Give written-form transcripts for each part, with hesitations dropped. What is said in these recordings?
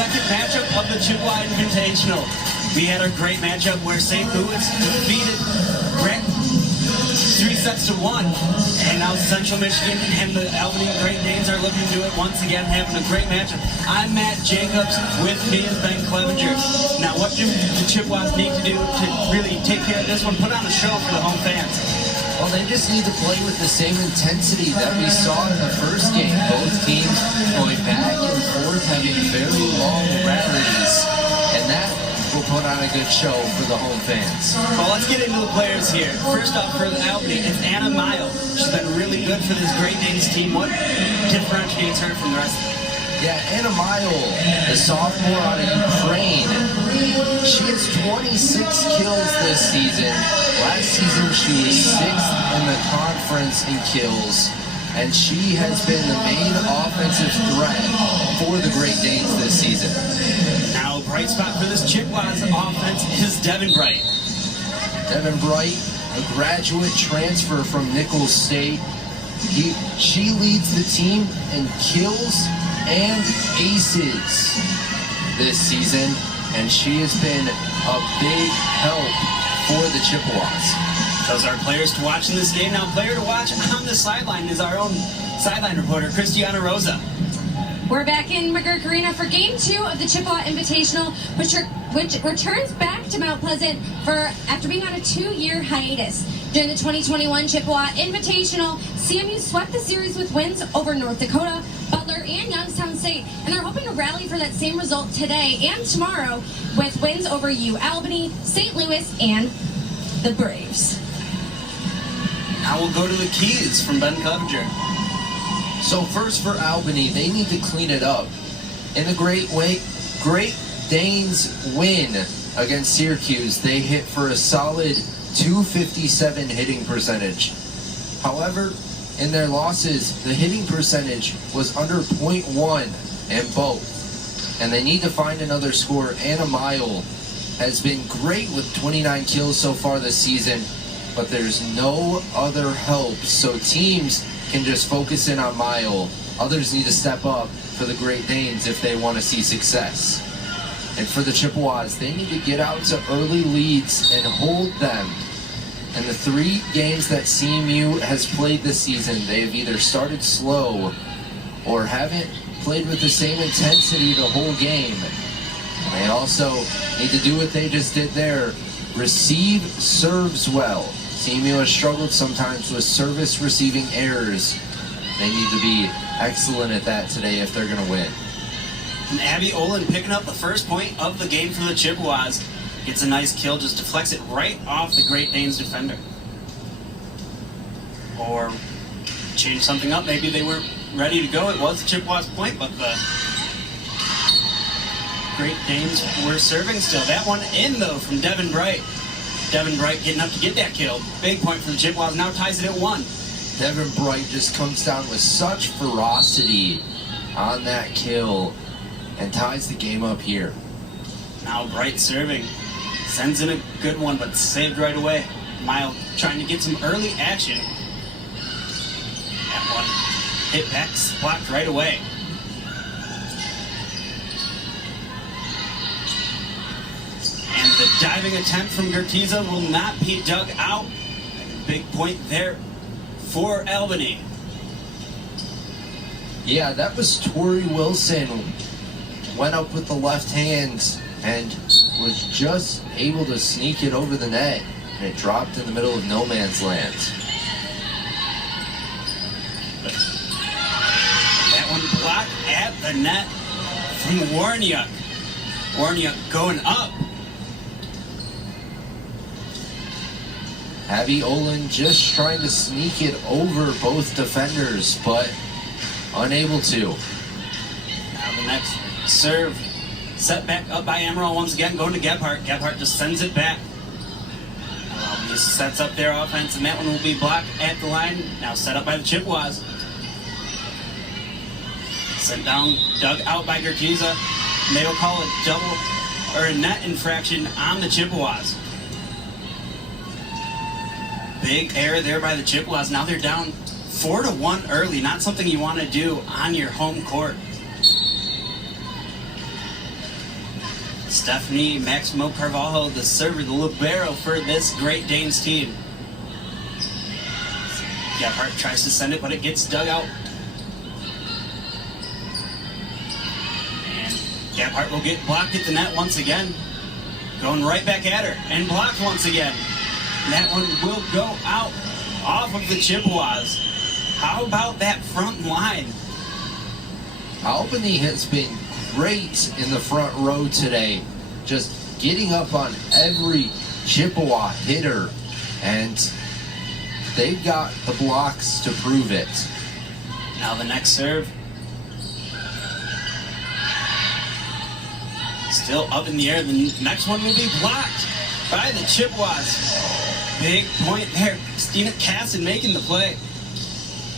second matchup of the Chippewa Invitational. We had a great matchup where St. Louis defeated Grant 3-1. And now Central Michigan and the Albany Great Danes are looking to do it once again, having a great matchup. I'm Matt Jacobs. With me is Ben Clevenger. Now, what do the Chippewas need to do to really take care of this one, put on a show for the home fans? Well, they just need to play with the same intensity that we saw in the first game. Both teams going back and forth, having very long rallies, and that will put on a good show for the home fans. Well, let's get into the players here. First off, for the Albany, it's Ammeraal. She's been really good for this Great Danes team. What differentiates her from the rest of them? Yeah, Ammeraal, the sophomore out of Ukraine, she has 26 kills this season. Last season, she was 6th in the conference in kills, and she has been the main offensive threat for the Great Danes this season. Now, a bright spot for this Chippewas offense is Devin Bright. Devin Bright, a graduate transfer from Nichols State. She leads the team in kills and aces this season, and she has been a big help for the Chippewas. Those are players to watch in this game. Now, player to watch on the sideline is our own sideline reporter, Christiana Rosa. We're back in McGurk Arena for Game 2 of the Chippewa Invitational, which returns back to Mount Pleasant after being on a 2-year hiatus. During the 2021 Chippewa Invitational, CMU swept the series with wins over North Dakota, Butler, and Youngstown State, and they're hoping to rally for that same result today and tomorrow with wins over Ualbany, St. Louis, and the Braves. Now we'll go to the keys from Ben Clevenger. So first for Albany, they need to clean it up. In the Great Danes win against Syracuse, they hit for a solid .257 hitting percentage. However, in their losses, the hitting percentage was under .1 in both. And they need to find another scorer. Ammeraal has been great with 29 kills so far this season, but there's no other help. So teams can just focus in on Ammeraal. Others need to step up for the Great Danes if they want to see success. And for the Chippewas, they need to get out to early leads and hold them. And the 3 games that CMU has played this season, they have either started slow or haven't played with the same intensity the whole game. And they also need to do what they just did there. Receive serves well. CMU has struggled sometimes with service receiving errors. They need to be excellent at that today if they're going to win. And Abby Olin picking up the first point of the game for the Chippewas. Gets a nice kill, just deflects it right off the Great Danes defender. Or change something up. Maybe they weren't ready to go. It was the Chippewas point, but the Great Danes were serving still. That one in, though, from Devin Bright. Devin Bright getting up to get that kill. Big point for the Chippewas. Now ties it at 1. Devin Bright just comes down with such ferocity on that kill and ties the game up here. Now Bright serving. Sends in a good one, but saved right away. Mile trying to get some early action. That one hit back, blocked right away. And the diving attempt from Gertiza will not be dug out. Big point there for Albany. Yeah, that was Tori Wilson. Went up with the left hand and was just able to sneak it over the net. And it dropped in the middle of no man's land. That one blocked at the net from Warniuk. Warniuk going up. Abby Olin just trying to sneak it over both defenders, but unable to. Now the next serve set back up by Ammeraal once again, going to Gebhardt. Gebhardt just sends it back. Just sets up their offense, and that one will be blocked at the line. Now set up by the Chippewas. Sent down, dug out by Gertiza. And they will call a net infraction on the Chippewas. Big error there by the Chippewas. Now they're down 4-1 early. Not something you want to do on your home court. Stephanie Maximo Carvalho, the server, the libero for this Great Danes team. Gebhardt tries to send it, but it gets dug out. And Gebhardt will get blocked at the net once again. Going right back at her and blocked once again. And that one will go out off of the Chippewas. How about that front line? Albany has been great in the front row today, just getting up on every Chippewa hitter, and they've got the blocks to prove it. Now the next serve. Still up in the air. The next one will be blocked by the Chippewas. Big point there. Christina Casson making the play.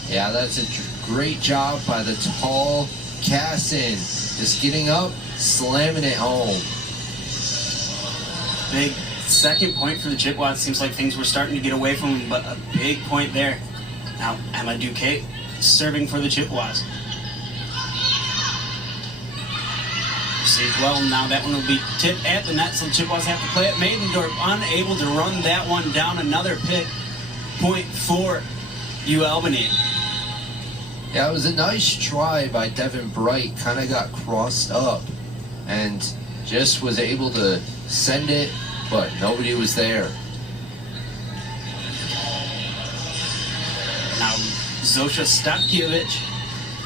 Yeah, that's a great job by the tall Casson. Just getting up, slamming it home. Big second point for the Chippewas. Seems like things were starting to get away from them, but a big point there. Now Emma Duquette serving for the Chippewas. Received well. Now that one will be tipped at the net, so the Chippewas have to play it. Maidendorf unable to run that one down. Another pick point for Ualbany. Yeah, it was a nice try by Devin Bright. Kind of got crossed up and just was able to send it, but nobody was there. Now Zosha Statkiewicz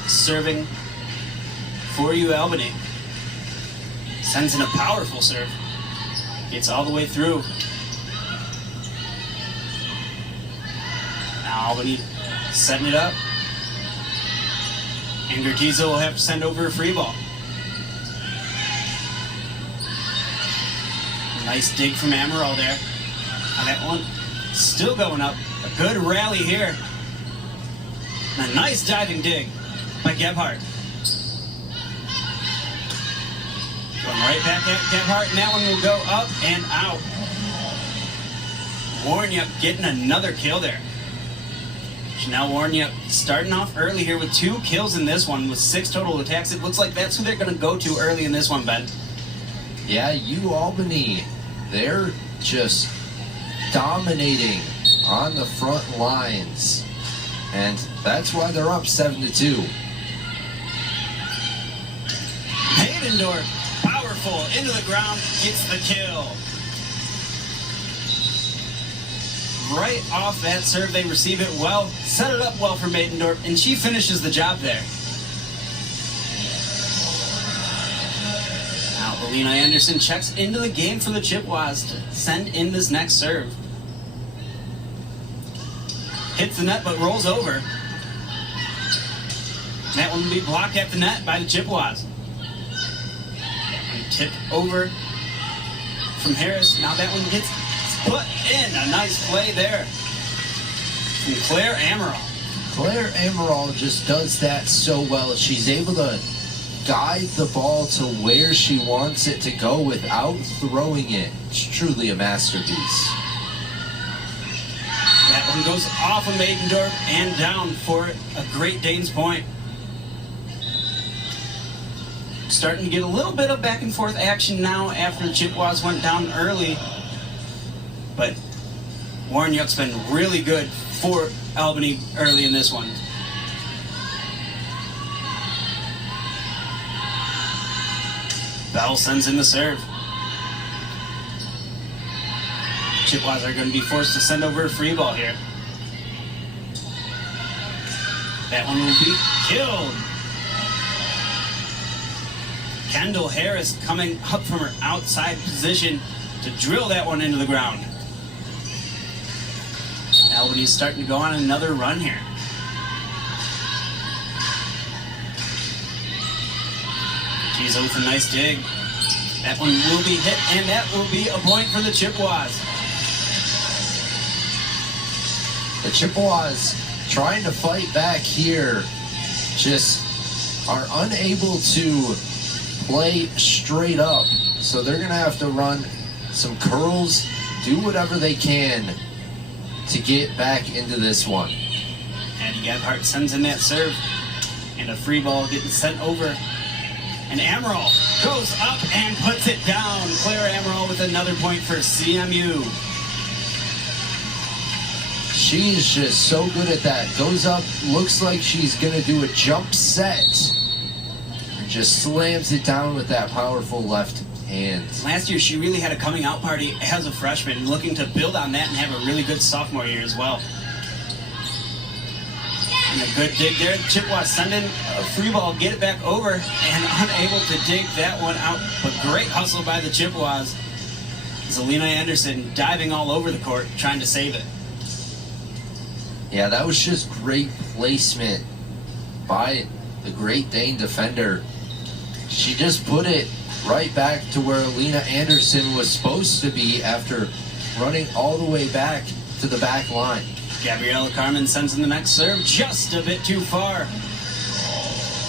serving for Ualbany. Sends in a powerful serve. Gets all the way through. Now Albany setting it up. And Gertiza will have to send over a free ball. Nice dig from Ammeraal there. Now that one still going up. A good rally here. And a nice diving dig by Gebhardt. Going right back at Gebhardt, and that one will go up and out. Warniuk getting another kill there. Chanel Warniuk starting off early here with 2 kills in this one with 6 total attacks. It looks like that's who they're going to go to early in this one, Ben. Yeah, Ualbany, they're just dominating on the front lines, and that's why they're up 7-2. Maidendorf, powerful, into the ground, gets the kill. Right off that serve, they receive it well, set it up well for Maidendorf, and she finishes the job there. Now, Alina Anderson checks into the game for the Chippewas to send in this next serve. Hits the net, but rolls over. That one will be blocked at the net by the Chippewas. And tipped over from Harris. Now that one gets put in. A nice play there from Claire Ammeraal. Claire Ammeraal just does that so well. She's able to guide the ball to where she wants it to go without throwing it. It's truly a masterpiece. That one goes off of Maidendorf and down for a Great Danes point. Starting to get a little bit of back and forth action now after the Chippewas went down early. But Warniuk's been really good for Albany early in this one. Bell sends in the serve. Chippewas are going to be forced to send over a free ball here. That one will be killed. Kendall Harris coming up from her outside position to drill that one into the ground. Albany's starting to go on another run here. Giza with a nice dig. That one will be hit, and that will be a point for the Chippewas. The Chippewas trying to fight back here just are unable to play straight up. So they're going to have to run some curls, do whatever they can to get back into this one. And Gebhardt sends in that serve, and a free ball getting sent over. And Ammeraal goes up and puts it down. Claire Ammeraal with another point for CMU. She's just so good at that. Goes up, looks like she's going to do a jump set. And just slams it down with that powerful left hand. Last year, she really had a coming out party as a freshman, looking to build on that and have a really good sophomore year as well. And a good dig there. Chippewa sending a free ball, get it back over, and unable to dig that one out. But great hustle by the Chippewas. Zelina Anderson diving all over the court, trying to save it. Yeah, that was just great placement by the Great Dane defender. She just put it right back to where Alina Anderson was supposed to be after running all the way back to the back line. Gabriella Carmen sends in the next serve, just a bit too far.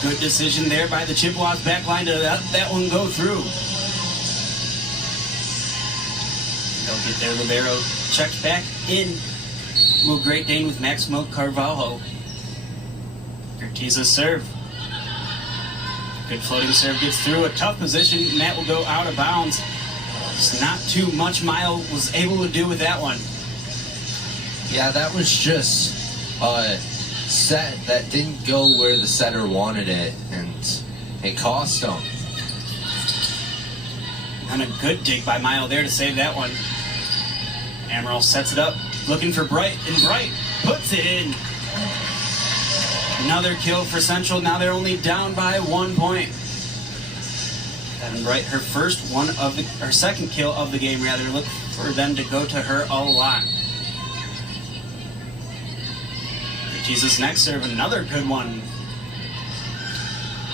Good decision there by the Chippewas back line to let that one go through. They'll get their libero checked back in. Will Great Dane with Maximo Carvalho. Gertiza's serve. Good floating serve gets through a tough position, and that will go out of bounds. It's not too much Mile was able to do with that one. Yeah, that was just a set that didn't go where the setter wanted it, and it cost them. And a good dig by Mile there to save that one. Ammeraal sets it up, looking for Bright, and Bright puts it in. Another kill for Central. Now they're only down by 1 point. And Bright, her second kill of the game, rather. Look for them to go to her a lot. Jesus next serve, another good one.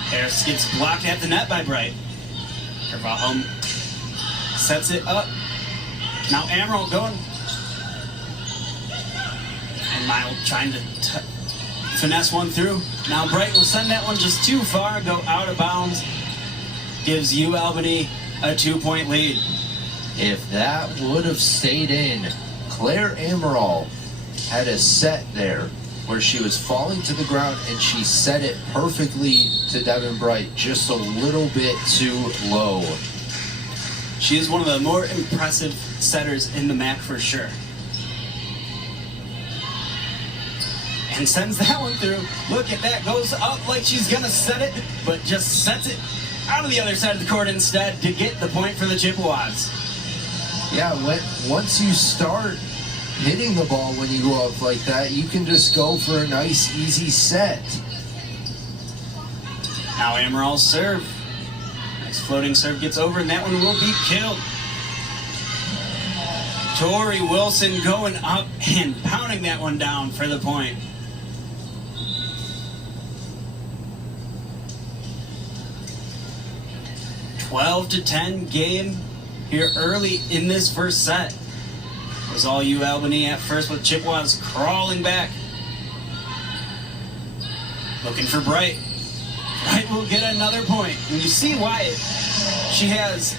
Harris gets blocked at the net by Bright. Carvalho sets it up. Now Ammeraal going. And Mile trying to finesse one through. Now Bright will send that one just too far, go out of bounds. Gives Ualbany a 2-point lead. If that would have stayed in, Claire Ammeraal had a set there where she was falling to the ground and she set it perfectly to Devin Bright, just a little bit too low. She is one of the more impressive setters in the MAC for sure. And sends that one through. Look at that, goes up like she's gonna set it, but just sets it out of the other side of the court instead to get the point for the Chippewas. Yeah, once you start hitting the ball when you go up like that, you can just go for a nice, easy set. Now Ammeral's serve. Nice floating serve gets over, and that one will be killed. Tori Wilson going up and pounding that one down for the point. (12-10) game here early in this first set. It was all Ualbany at first, with Chippewas crawling back. Looking for Bright. Bright will get another point. And you see why she has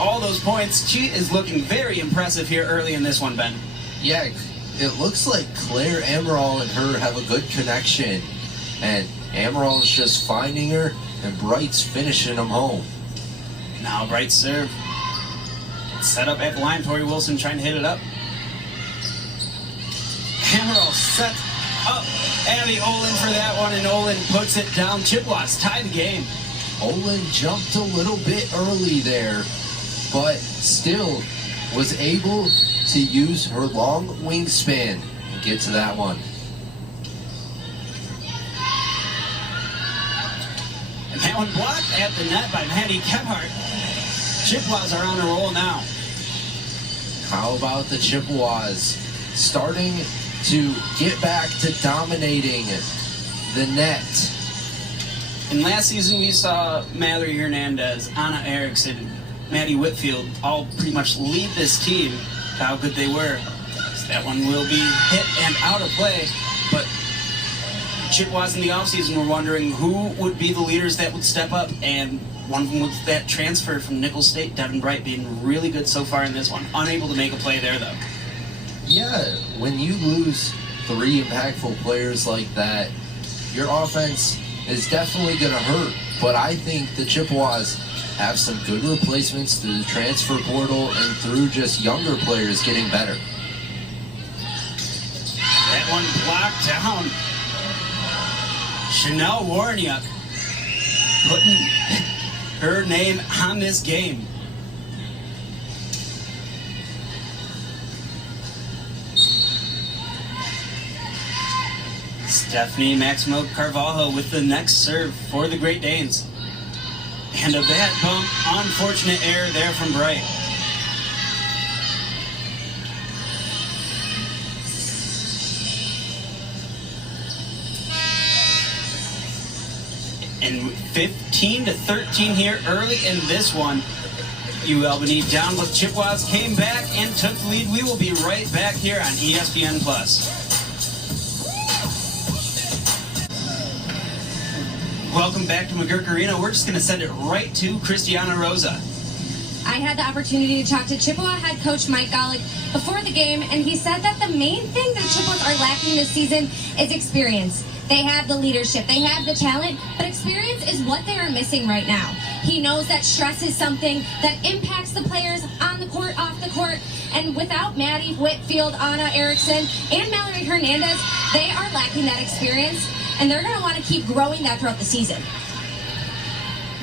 all those points. She is looking very impressive here early in this one, Ben. Yeah, it looks like Claire Ammeraal and her have a good connection. And Ammeraal is just finding her, and Bright's finishing them home. Now Bright serve. Set up at the line. Tori Wilson trying to hit it up. Ammeraal set up Abby Olin for that one, and Olin puts it down. Chippewas tie the game. Olin jumped a little bit early there, but still was able to use her long wingspan and get to that one. And that one blocked at the net by Maddie Gebhardt. Chippewas are on a roll now. How about the Chippewas starting to get back to dominating the net? And last season we saw Mallory Hernandez, Anna Erickson, Maddie Whitfield all pretty much lead this team. How good they were. So that one will be hit and out of play. But Chippewas in the offseason were wondering who would be the leaders that would step up, and one of them was that transfer from Nicholls State, Devin Bright, being really good so far in this one. Unable to make a play there, though. Yeah, when you lose 3 impactful players like that, your offense is definitely going to hurt. But I think the Chippewas have some good replacements through the transfer portal and through just younger players getting better. That one blocked down. Chanel Warniuk putting her name on this game. Stephanie Maximo Carvalho with the next serve for the Great Danes. And a bad bump, unfortunate error there from Bright. And 15-13 here early in this one. Ualbany down with Chippewas, came back and took the lead. We will be right back here on ESPN+. Welcome back to McGurk Arena. We're just going to send it right to Christiana Rosa. I had the opportunity to talk to Chippewa head coach Mike Golick before the game, and he said that the main thing that Chippewas are lacking this season is experience. They have the leadership, they have the talent, but experience is what they are missing right now. He knows that stress is something that impacts the players on the court, off the court, and without Maddie Whitfield, Anna Erickson, and Mallory Hernandez, they are lacking that experience, and they're going to want to keep growing that throughout the season.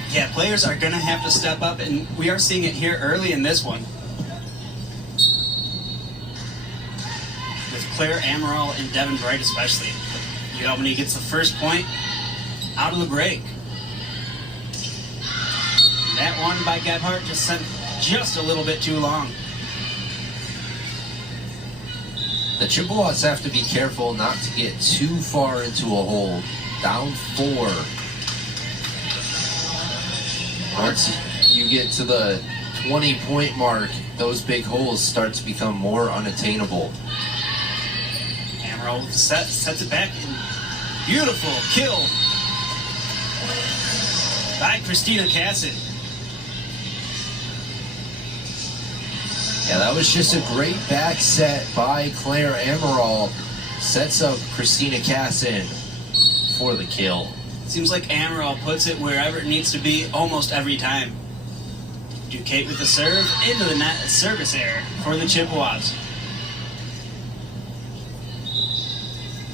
Yeah, players are going to have to step up, and we are seeing it here early in this one. With Claire Amaral and Devin Bright especially. Ualbany gets the first point out of the break. And that one by Gebhardt just sent just a little bit too long. The Chippewas have to be careful not to get too far into a hole. Down 4. Once you get to the 20-point mark, those big holes start to become more unattainable. Amaral with the set, sets it back, and beautiful kill by Christina Casson. Yeah, that was just a great back set by Claire Amaral. Sets up Christina Casson for the kill. Seems like Amaral puts it wherever it needs to be almost every time. Duquette with the serve into the net, service error for the Chippewas.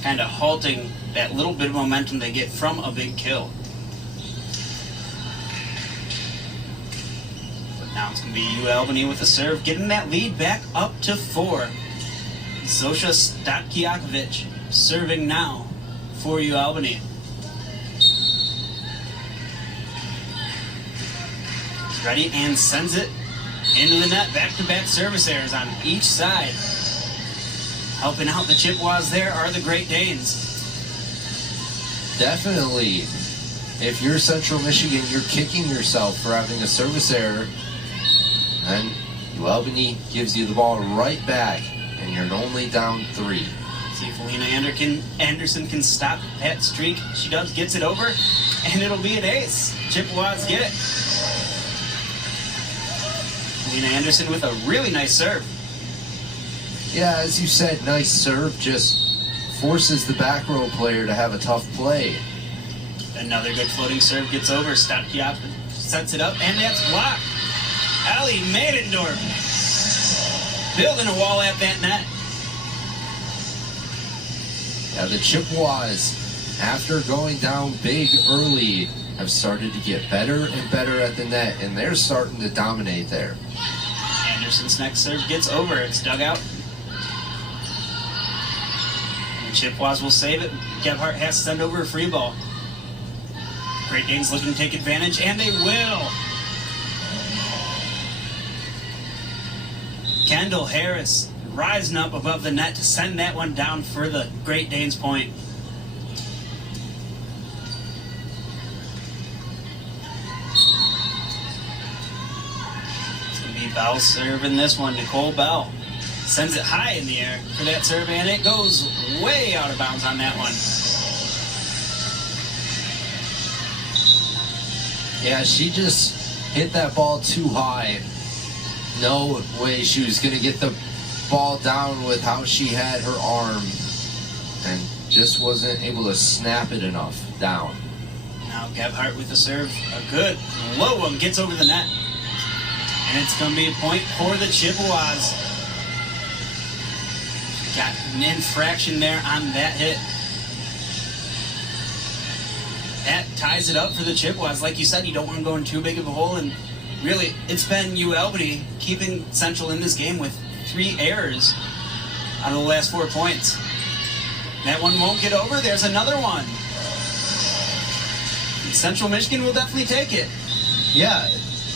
Kind of halting that little bit of momentum they get from a big kill. But now it's going to be Ualbany with the serve, getting that lead back up to 4. Zosha Statkiakovic serving now for Ualbany. Ready and sends it into the net. Back-to-back service errors on each side. Helping out the Chippewas there are the Great Danes. Definitely. If you're Central Michigan, you're kicking yourself for having a service error. And Ualbany gives you the ball right back, and you're only down 3. See if Alina Anderson can stop that streak. She does, gets it over, and it'll be an ace. Chippewas get it. Alina Anderson with a really nice serve. Yeah, as you said, nice serve, just forces the back row player to have a tough play. Another good floating serve gets over. Statkiap sets it up, and that's blocked. Ali Maidendorf building a wall at that net. Yeah, the Chippewas, after going down big early, have started to get better and better at the net, and they're starting to dominate there. Anderson's next serve gets over. It's dug out. And Chippewas will save it. Gebhardt has to send over a free ball. Great Danes looking to take advantage, and they will. Kendall Harris rising up above the net to send that one down for the Great Danes point. It's going to be Bell serving this one. Nicole Bell sends it high in the air for that serve, and it goes way out of bounds on that one. Yeah, she just hit that ball too high. No way she was going to get the ball down with how she had her arm, and just wasn't able to snap it enough down. Now Gebhardt with the serve, a good low one, gets over the net. And it's going to be a point for the Chippewas. Got an infraction there on that hit. That ties it up for the Chippewas. Like you said, you don't want to go in too big of a hole, and really, it's been Ualbany keeping Central in this game with 3 errors out of the last 4 points. That one won't get over. There's another one. Central Michigan will definitely take it. Yeah,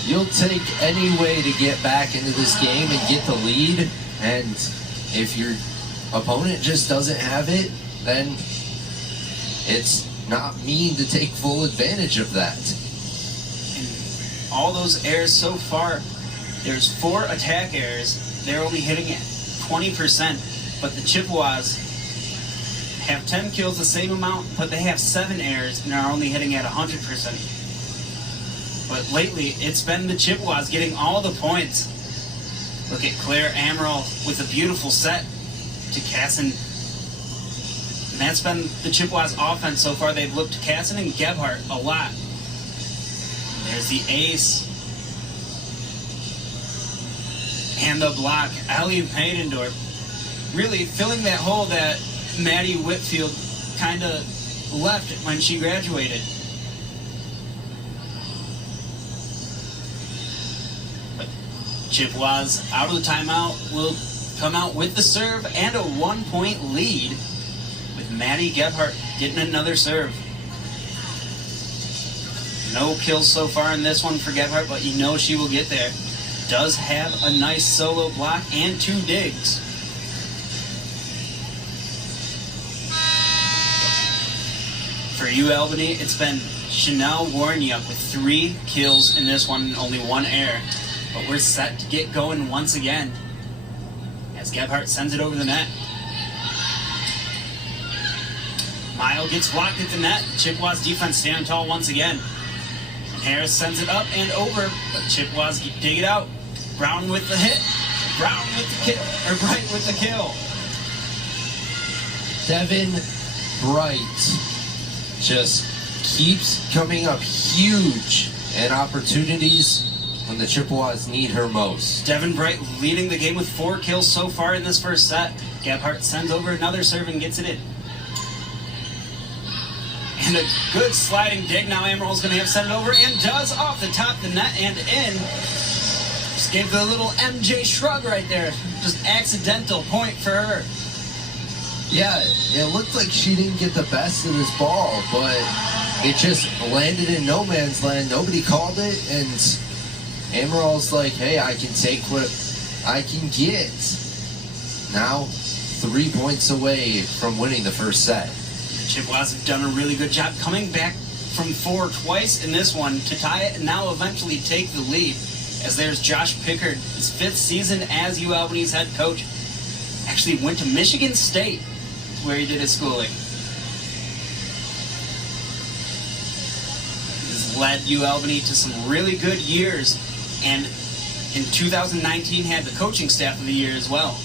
you'll take any way to get back into this game and get the lead, and if your opponent just doesn't have it, then it's not mean to take full advantage of that. And all those errors so far, there's 4 attack errors. They're only hitting at 20%, but the Chippewas have 10 kills, the same amount, but they have 7 errors and are only hitting at 100%. But lately, it's been the Chippewas getting all the points. Look at Iverson-Ammeraal with a beautiful set to Casson. And that's been the Chippewas offense so far. They've looked to Casson and Gebhardt a lot. There's the ace. And the block. Allie Maidendorf really filling that hole that Maddie Whitfield kind of left when she graduated. But Chippewas out of the timeout will come out with the serve and a 1-point lead with Maddie Gebhardt getting another serve. No kills so far in this one for Gebhardt, but you know she will get there. Does have a nice solo block and 2 digs. For Ualbany, it's been Chanel Warniuk with 3 kills in this one and only 1 error. But we're set to get going once again as Gebhardt sends it over the net. Mile gets blocked at the net. Chippewas defense standing tall once again. And Harris sends it up and over, but Chippewas dig it out. Brown with the hit. Brown with the kill, or Bright with the kill. Devin Bright just keeps coming up huge in opportunities when the Chippewas need her most. Devin Bright leading the game with 4 kills so far in this first set. Gebhardt sends over another serve and gets it in. And a good sliding dig. Now Ammeral's going to have sent it over and does off the top of the net and in. Just gave the little MJ shrug right there. Just accidental point for her. Yeah, it looked like she didn't get the best of this ball, but it just landed in no man's land. Nobody called it, and Ammeral's like, hey, I can take what I can get. Now, 3 points away from winning the first set. The Chippewas have done a really good job coming back from 4 twice in this one to tie it and now eventually take the lead. As there's Josh Pickard, his 5th season as Ualbany's head coach. Actually went to Michigan State, where he did his schooling. He's led Ualbany to some really good years, and in 2019 had the coaching staff of the year as well.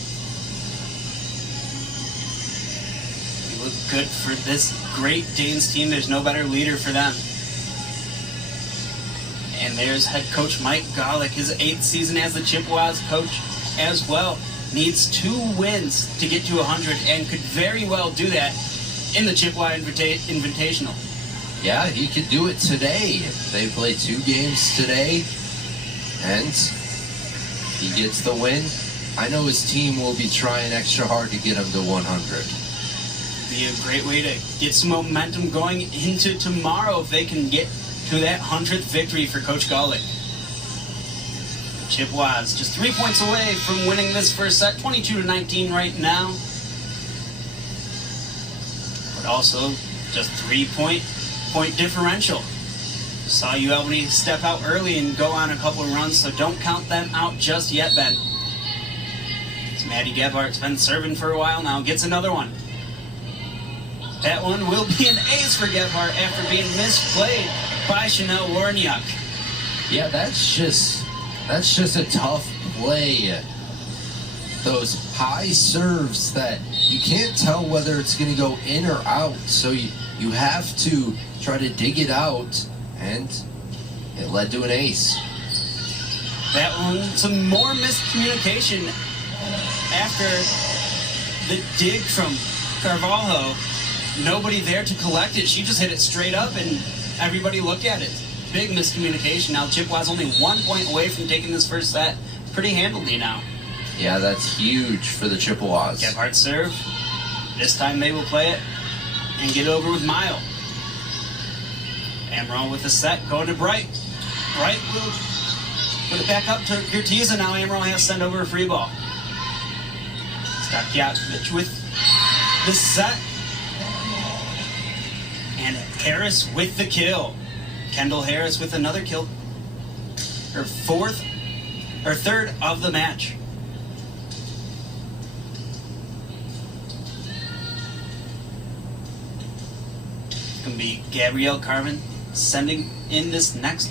We look good for this Great Danes team. There's no better leader for them. And there's head coach Mike Golick, his 8th season as the Chippewas coach as well. Needs 2 wins to get to 100 and could very well do that in the Chippewa Invitational. Yeah, he could do it today. They play 2 games today, and he gets the win. I know his team will be trying extra hard to get him to 100. Be a great way to get some momentum going into tomorrow if they can get to that 100th victory for Coach Golick. Chippewas just 3 points away from winning this first set, 22-19 right now. But also just 3-point differential. Saw Ualbany step out early and go on a couple of runs, so don't count them out just yet, Ben. As Maddie Gebhardt's been serving for a while now, gets another one. That one will be an ace for Gebhardt after being misplayed by Chanel Warniuk. Yeah, that's just a tough play. Those high serves that you can't tell whether it's going to go in or out, so you have to try to dig it out, and it led to an ace. That one, some more miscommunication after the dig from Carvalho. Nobody there to collect it. She just hit it straight up, and everybody look at it. Big miscommunication. Now Chippewa's only 1 point away from taking this first set pretty handily now. Yeah, that's huge for the Chippewas. Gebhardt serve. This time they will play it and get it over with Mile. Ammeraal with the set, going to Bright. Bright will put it back up to Gertiza. Now Ammeraal has to send over a free ball. Stakiakovic with the set. And Harris with the kill. Kendall Harris with another kill. Her third of the match. It's going to be Gabrielle Carmen sending in this next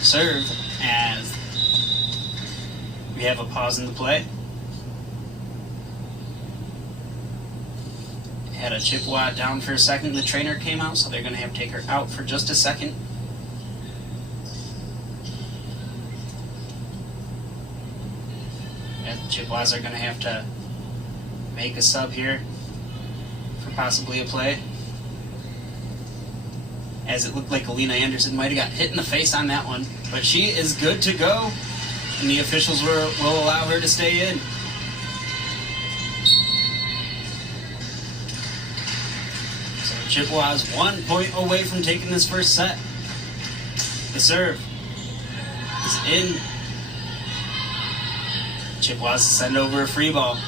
serve as we have a pause in the play. Had a Chippewa down for a second. The trainer came out, so they're going to have to take her out for just a second. And the Chippewas are going to have to make a sub here for possibly a play. As it looked like Alina Anderson might have got hit in the face on that one. But she is good to go, and the officials will allow her to stay in. Chippewa's 1 point away from taking this first set. The serve is in. Chippewa's send over a free ball.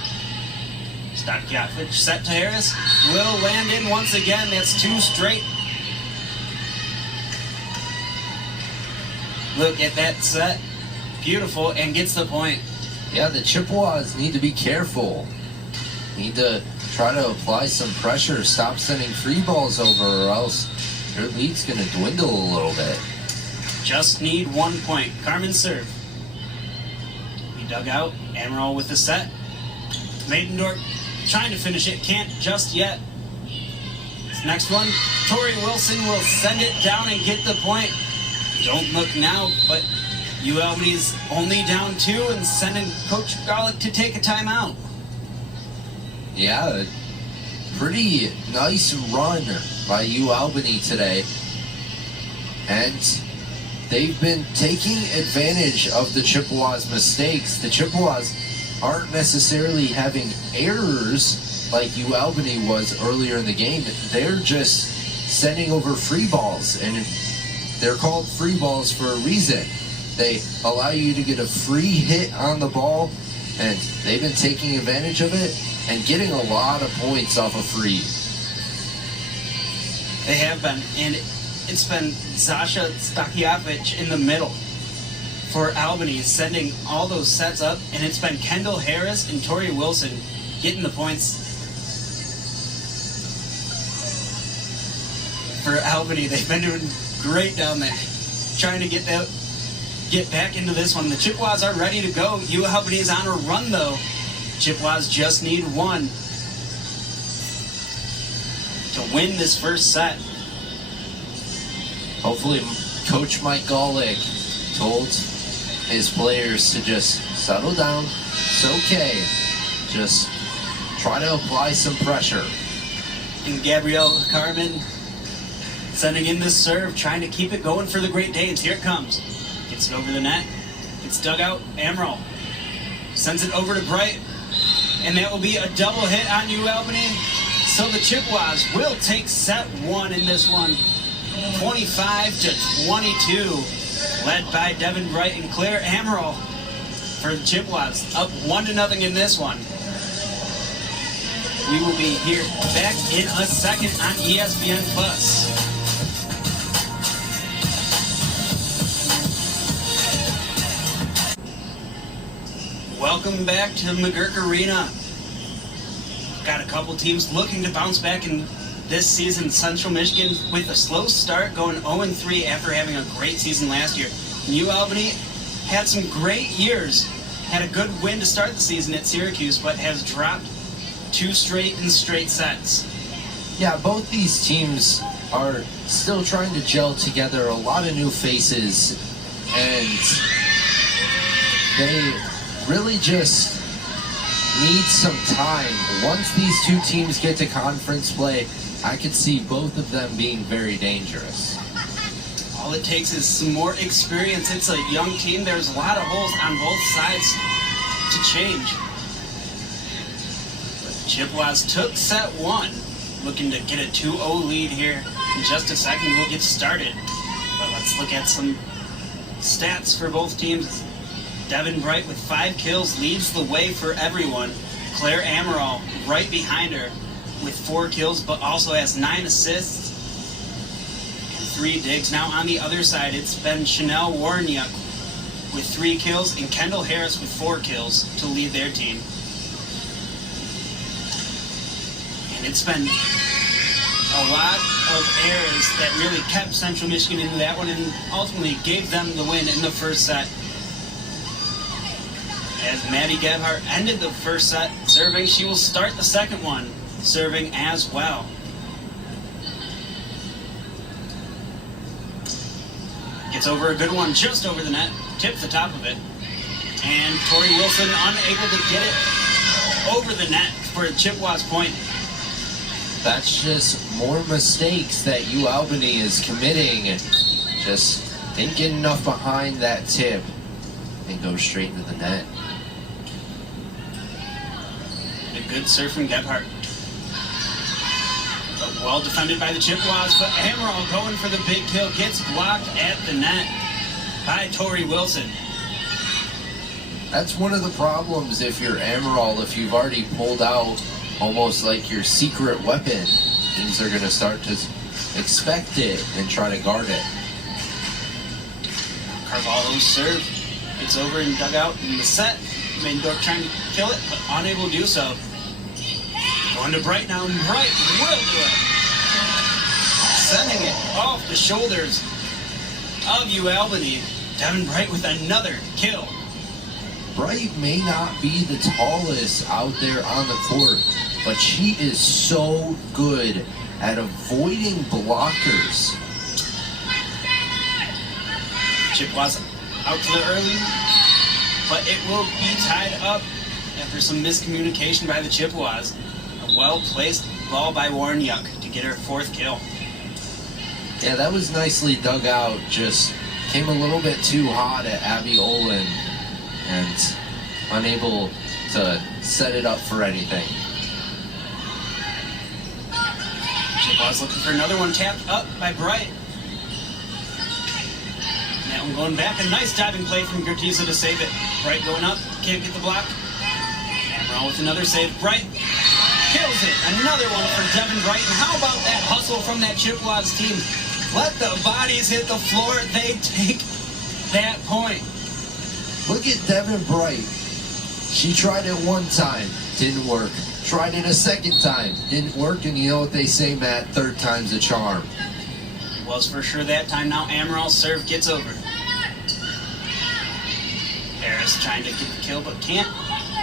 Stakiakovic set to Harris. Will land in once again. That's two straight. Look at that set. Beautiful, and gets the point. Yeah, the Chippewas need to be careful. Need to try to apply some pressure, stop sending free balls over, or else your lead's going to dwindle a little bit. Just need 1 point. Carmen serve. He dug out. Ammeraal with the set. Maidendorf trying to finish it. Can't just yet. This next one, Tori Wilson will send it down and get the point. Don't look now, but Ualbany's only down 2 and sending Coach Garlick to take a timeout. Yeah, pretty nice run by Ualbany today. And they've been taking advantage of the Chippewas' mistakes. The Chippewas aren't necessarily having errors like Ualbany was earlier in the game. They're just sending over free balls, and they're called free balls for a reason. They allow you to get a free hit on the ball, and they've been taking advantage of it and getting a lot of points off a free. They have been, and it's been Sasha Stakiakovic in the middle for Albany sending all those sets up, and it's been Kendall Harris and Tori Wilson getting the points for Albany. They've been doing great down there, trying to get back into this one. The Chippewas are ready to go. Albany is on a run though. Chippewas just need 1 to win this first set. Hopefully Coach Mike Golick told his players to just settle down. It's okay. Just try to apply some pressure. And Gabrielle Carmen sending in this serve, trying to keep it going for the Great Danes. Here it comes. Gets it over the net. It's dug out. Ammeraal sends it over to Bright. And that will be a double hit on Ualbany. So the Chippewas will take set 1 in this one. 25-22. Led by Devin Bright and Claire Ammeraal for the Chippewas. Up 1-0 in this one. We will be here back in a second on ESPN Plus. Welcome back to McGurk Arena. Got a couple teams looking to bounce back in this season. Central Michigan with a slow start, going 0-3 after having a great season last year. Ualbany had some great years. Had a good win to start the season at Syracuse, but has dropped 2 straight sets. Yeah, both these teams are still trying to gel together, a lot of new faces, and they really just need some time. Once these two teams get to conference play, I could see both of them being very dangerous. All it takes is some more experience. It's a young team. There's a lot of holes on both sides to change. But Chippewas took set one, looking to get a 2-0 lead here. In just a second, we'll get started. But let's look at some stats for both teams. Devin Bright with 5 kills leads the way for everyone. Claire Ammeraal right behind her with 4 kills, but also has 9 assists and 3 digs. Now on the other side, it's been Chanel Warniuk with 3 kills and Kendall Harris with 4 kills to lead their team. And it's been a lot of errors that really kept Central Michigan into that one and ultimately gave them the win in the first set. As Maddie Gebhardt ended the first set serving, she will start the second one serving as well. Gets over a good one just over the net, tips the top of it. And Tori Wilson unable to get it over the net for a Chippewas point. That's just more mistakes that Ualbany is committing. Just didn't get enough behind that tip and go straight into the net. A good serve from Gebhardt. But well defended by the Chippewas, but Ammeraal going for the big kill, gets blocked at the net by Tori Wilson. That's one of the problems if you're Ammeraal, if you've already pulled out almost like your secret weapon, teams are going to start to expect it and try to guard it. Carvalho's serve. It's over and dug out in the set. Maindorf trying to kill it, but unable to do so. Going to Bright now, and Bright will do it. Sending it off the shoulders of Ualbany. Devin Bright with another kill. Bright may not be the tallest out there on the court, but she is so good at avoiding blockers. Chippewas out to the early, but it will be tied up after some miscommunication by the Chippewas. A well-placed ball by Warniuk to get her 4th kill. Yeah, that was nicely dug out. Just came a little bit too hot at Abby Olin and unable to set it up for anything. Chippewas looking for another one, tapped up by Bright. That one going back, a nice diving play from Gertisa to save it. Bright going up, can't get the block. Ammeraal with another save. Bright kills it. Another one for Devin Bright. And how about that hustle from that Chippewas team? Let the bodies hit the floor. They take that point. Look at Devin Bright. She tried it one time, didn't work. Tried it a second time, didn't work. And you know what they say, Matt? Third time's a charm. Was for sure that time. Now Ammeral's serve gets over. Harris trying to get the kill but can't.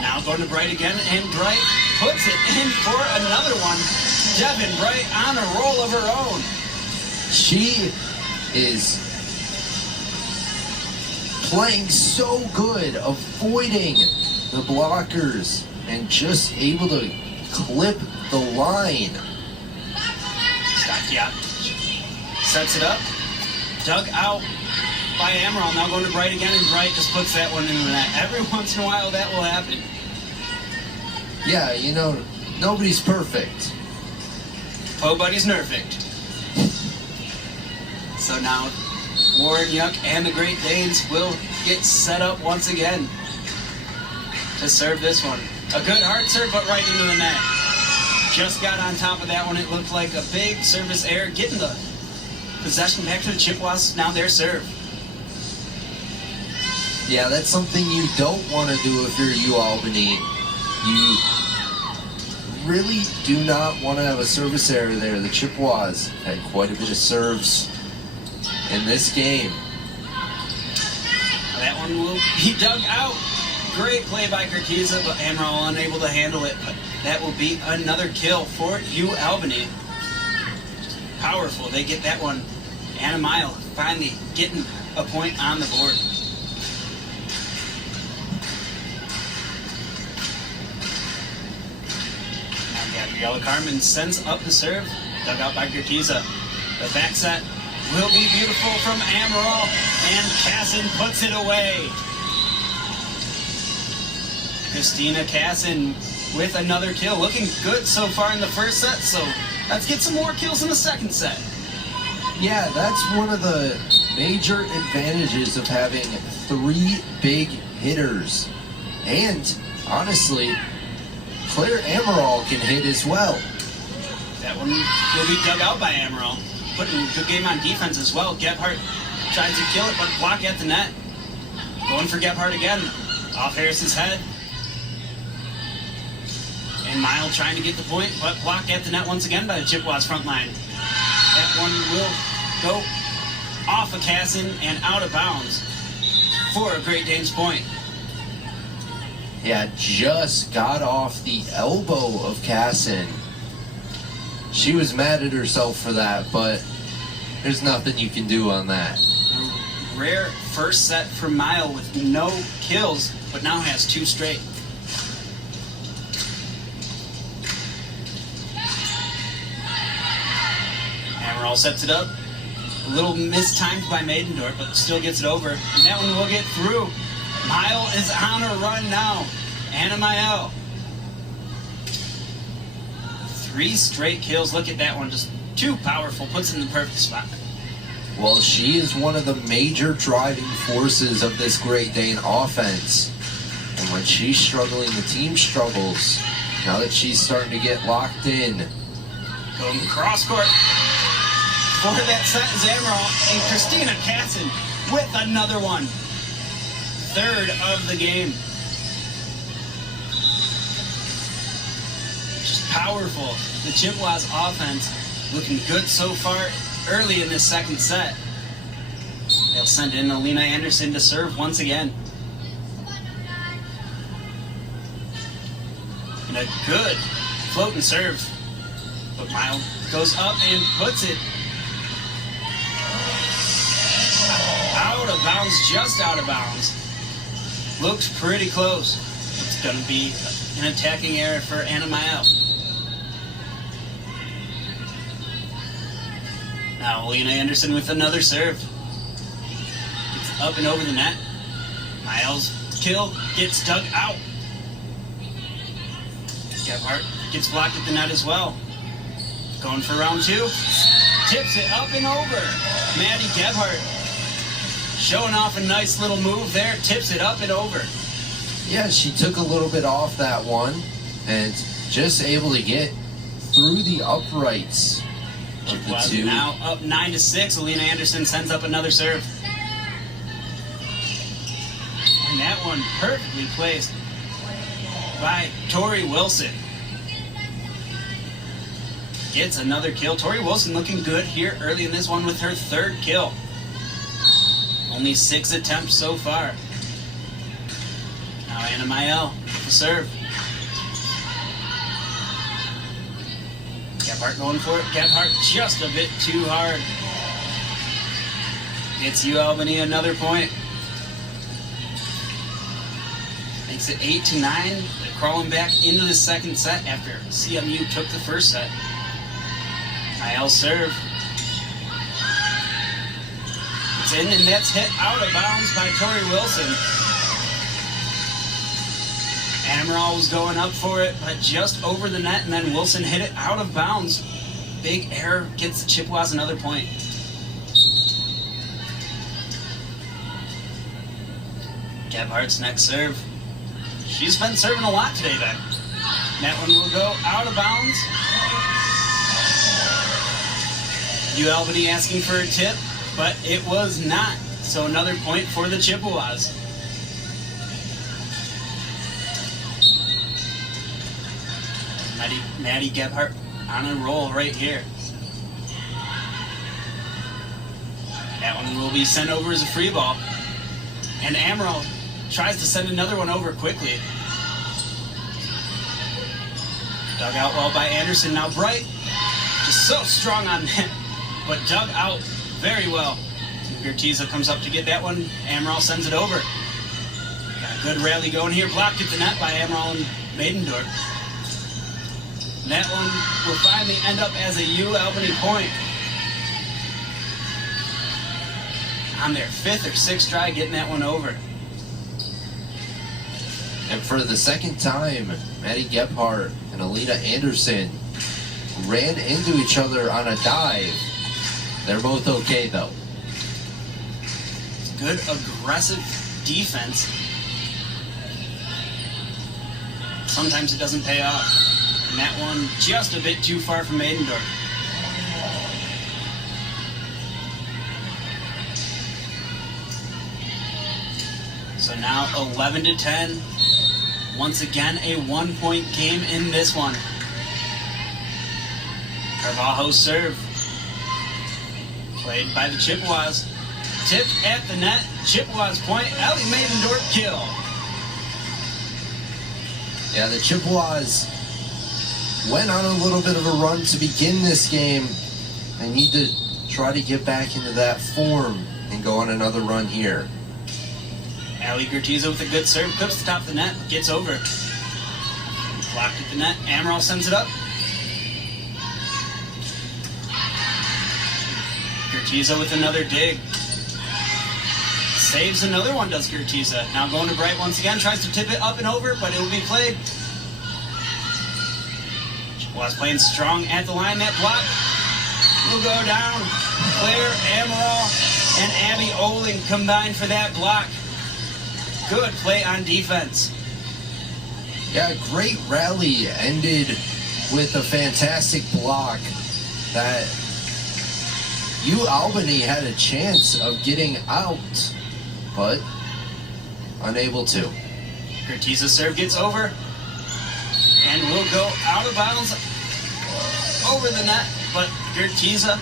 Now going to Bright again, and Bright puts it in for another one. Devin Bright on a roll of her own. She is playing so good, avoiding the blockers and just able to clip the line. Stakia sets it up, dug out by Ammeraal. Now going to Bright again, and Bright just puts that one in the net. Every once in a while that will happen. Yeah, you know, nobody's perfect. Po Buddy's perfect. So now Warniuk and the Great Danes will get set up once again to serve this one. A good hard serve, but right into the net. Just got on top of that one. It looked like a big service error, getting the possession back to the Chippewas. Now their serve. Yeah, that's something you don't want to do if you're Ualbany. You really do not want to have a service error there. The Chippewas had quite a bit of serves in this game. That one will be dug out. Great play by Gertisa, but Ammeraal unable to handle it. But that will be another kill for Ualbany. powerful. They get that one. Ammeraal finally getting a point on the board. Now Gabriella Carmen sends up the serve, dug out by Gurkiza. The back set will be beautiful from Ammeraal, and Casson puts it away. Christina Casson with another kill. Looking good so far in the first set, so let's get some more kills in the second set. Yeah, that's one of the major advantages of having 3 big hitters. And, honestly, Claire Ammeraal can hit as well. That one will be dug out by Ammeraal. Putting a good game on defense as well. Gebhardt tries to kill it, but block at the net. Going for Gebhardt again. Off Harris's head. And Mile trying to get the point, but block at the net once again by the Chippewas front line. That one will go off of Casson and out of bounds for a Great Danes point. Yeah, just got off the elbow of Casson. She was mad at herself for that, but there's nothing you can do on that. A rare first set for Mile with no kills, but now has 2 straight. Ammeraal sets it up. A little mistimed by Maidendorf, but still gets it over. And that one will get through. Mile is on a run now. Ammeraal. 3 straight kills. Look at that one. Just too powerful. Puts it in the perfect spot. Well, she is one of the major driving forces of this Great Dane offense. And when she's struggling, the team struggles. Now that she's starting to get locked in. Going cross court. For that set is Ammeraal and Christina Casson with another one. 3rd of the game. Just powerful. The Chippewas offense looking good so far early in this second set. They'll send in Alina Anderson to serve once again. And a good floating serve. But Mile goes up and puts it out of bounds, just out of bounds. Looks pretty close. It's going to be an attacking error for Ammeraal. Now Alina Anderson with another serve. Gets up and over the net. Miles' kill gets dug out. Gebhardt gets blocked at the net as well. Going for round 2. Tips it up and over. Maddie Gebhardt showing off a nice little move there. Tips it up and over. Yeah, she took a little bit off that one and just able to get through the uprights of the 2. Now up 9-6. Alina Anderson sends up another serve. And that one perfectly placed by Tori Wilson. Gets another kill. Tori Wilson looking good here early in this one with her 3rd kill. Only 6 attempts so far. Now Ammeraal with the serve. Gebhardt going for it. Gebhardt just a bit too hard. Gets Ualbany another point. Makes it 8-9. They're crawling back into the second set after CMU took the first set. Niall serve. It's in, and that's hit out of bounds by Tori Wilson. Ammeraal was going up for it, but just over the net, and then Wilson hit it out of bounds. Big error gets the Chippewas another point. Gebhardt's next serve. She's been serving a lot today, then. That one will go out of bounds. Ualbany asking for a tip, but it was not. So another point for the Chippewas. Maddie Gebhardt on a roll right here. That one will be sent over as a free ball. And Ammeraal tries to send another one over quickly. Dug out well by Anderson. Now Bright, just so strong on that but dug out very well. Gertiza comes up to get that one. Ammeraal sends it over. Got a good rally going here. Blocked at the net by Ammeraal and Maidendorf. That one will finally end up as a Ualbany point. On their 5th or 6th try getting that one over. And for the second time, Maddie Gebhardt and Alina Anderson ran into each other on a dive. They're both okay though. Good aggressive defense. Sometimes it doesn't pay off. And that one just a bit too far from Maidendorf. So now 11-10. Once again, a 1-point game in this one. Carvalho serve. Played by the Chippewas. Tipped at the net. Chippewas point. Ellie Maidendorf kill. Yeah, the Chippewas went on a little bit of a run to begin this game. They need to try to get back into that form and go on another run here. Ali Gertiza with a good serve, clips the top of the net, gets over. Blocked at the net, Ammeraal sends it up. Gertiza with another dig. Saves another one, does Gertiza. Now going to Bright once again, tries to tip it up and over, but it will be played. Chippewas playing strong at the line, that block will go down. Claire Ammeraal and Abby Oling combined for that block. Good play on defense. Yeah, great rally ended with a fantastic block that Ualbany had a chance of getting out, but unable to. Gertiza's serve gets over and will go out of bounds over the net, but Gertiza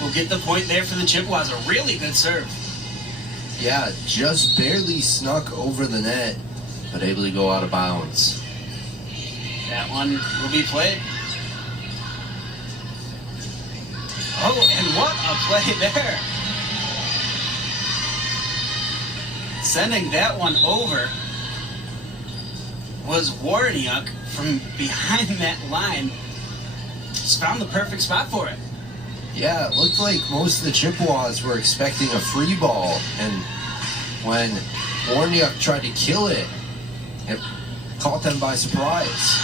will get the point there for the Chippewas. A really good serve. Yeah, just barely snuck over the net, but able to go out of bounds. That one will be played. Oh, and what a play there. Sending that one over was Warniuk from behind that line. Just found the perfect spot for it. Yeah, it looked like most of the Chippewas were expecting a free ball, and when Warniuk tried to kill it, it caught them by surprise.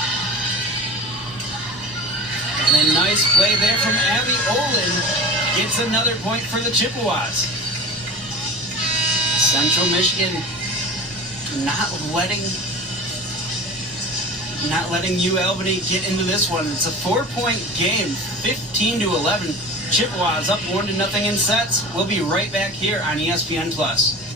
And a nice play there from Abby Olin gets another point for the Chippewas. Central Michigan not letting Ualbany get into this one. It's a 4-point game, 15-11. Chippewas up 1-0 in sets. We'll be right back here on ESPN Plus.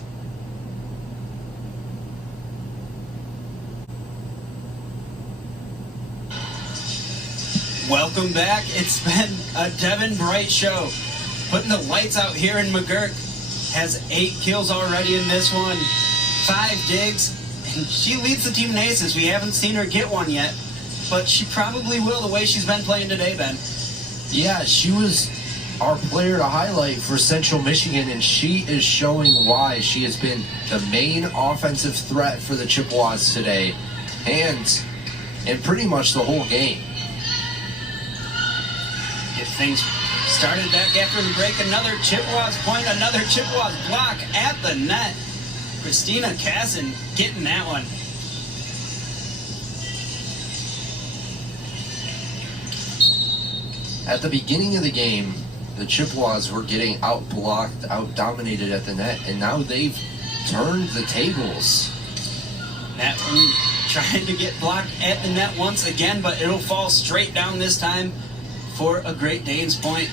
Welcome back. It's been a Devin Bright show. Putting the lights out here in McGurk. Has 8 kills already in this one. 5 digs. And she leads the team in aces. We haven't seen her get one yet. But she probably will the way she's been playing today, Ben. Yeah, she was our player to highlight for Central Michigan, and she is showing why she has been the main offensive threat for the Chippewas today, and in pretty much the whole game. Get things started back after the break. Another Chippewas point, another Chippewas block at the net. Christina Casson getting that one. At the beginning of the game, the Chippewas were getting out-blocked, out-dominated at the net, and now they've turned the tables. That one trying to get blocked at the net once again, but it'll fall straight down this time for a Great Danes point.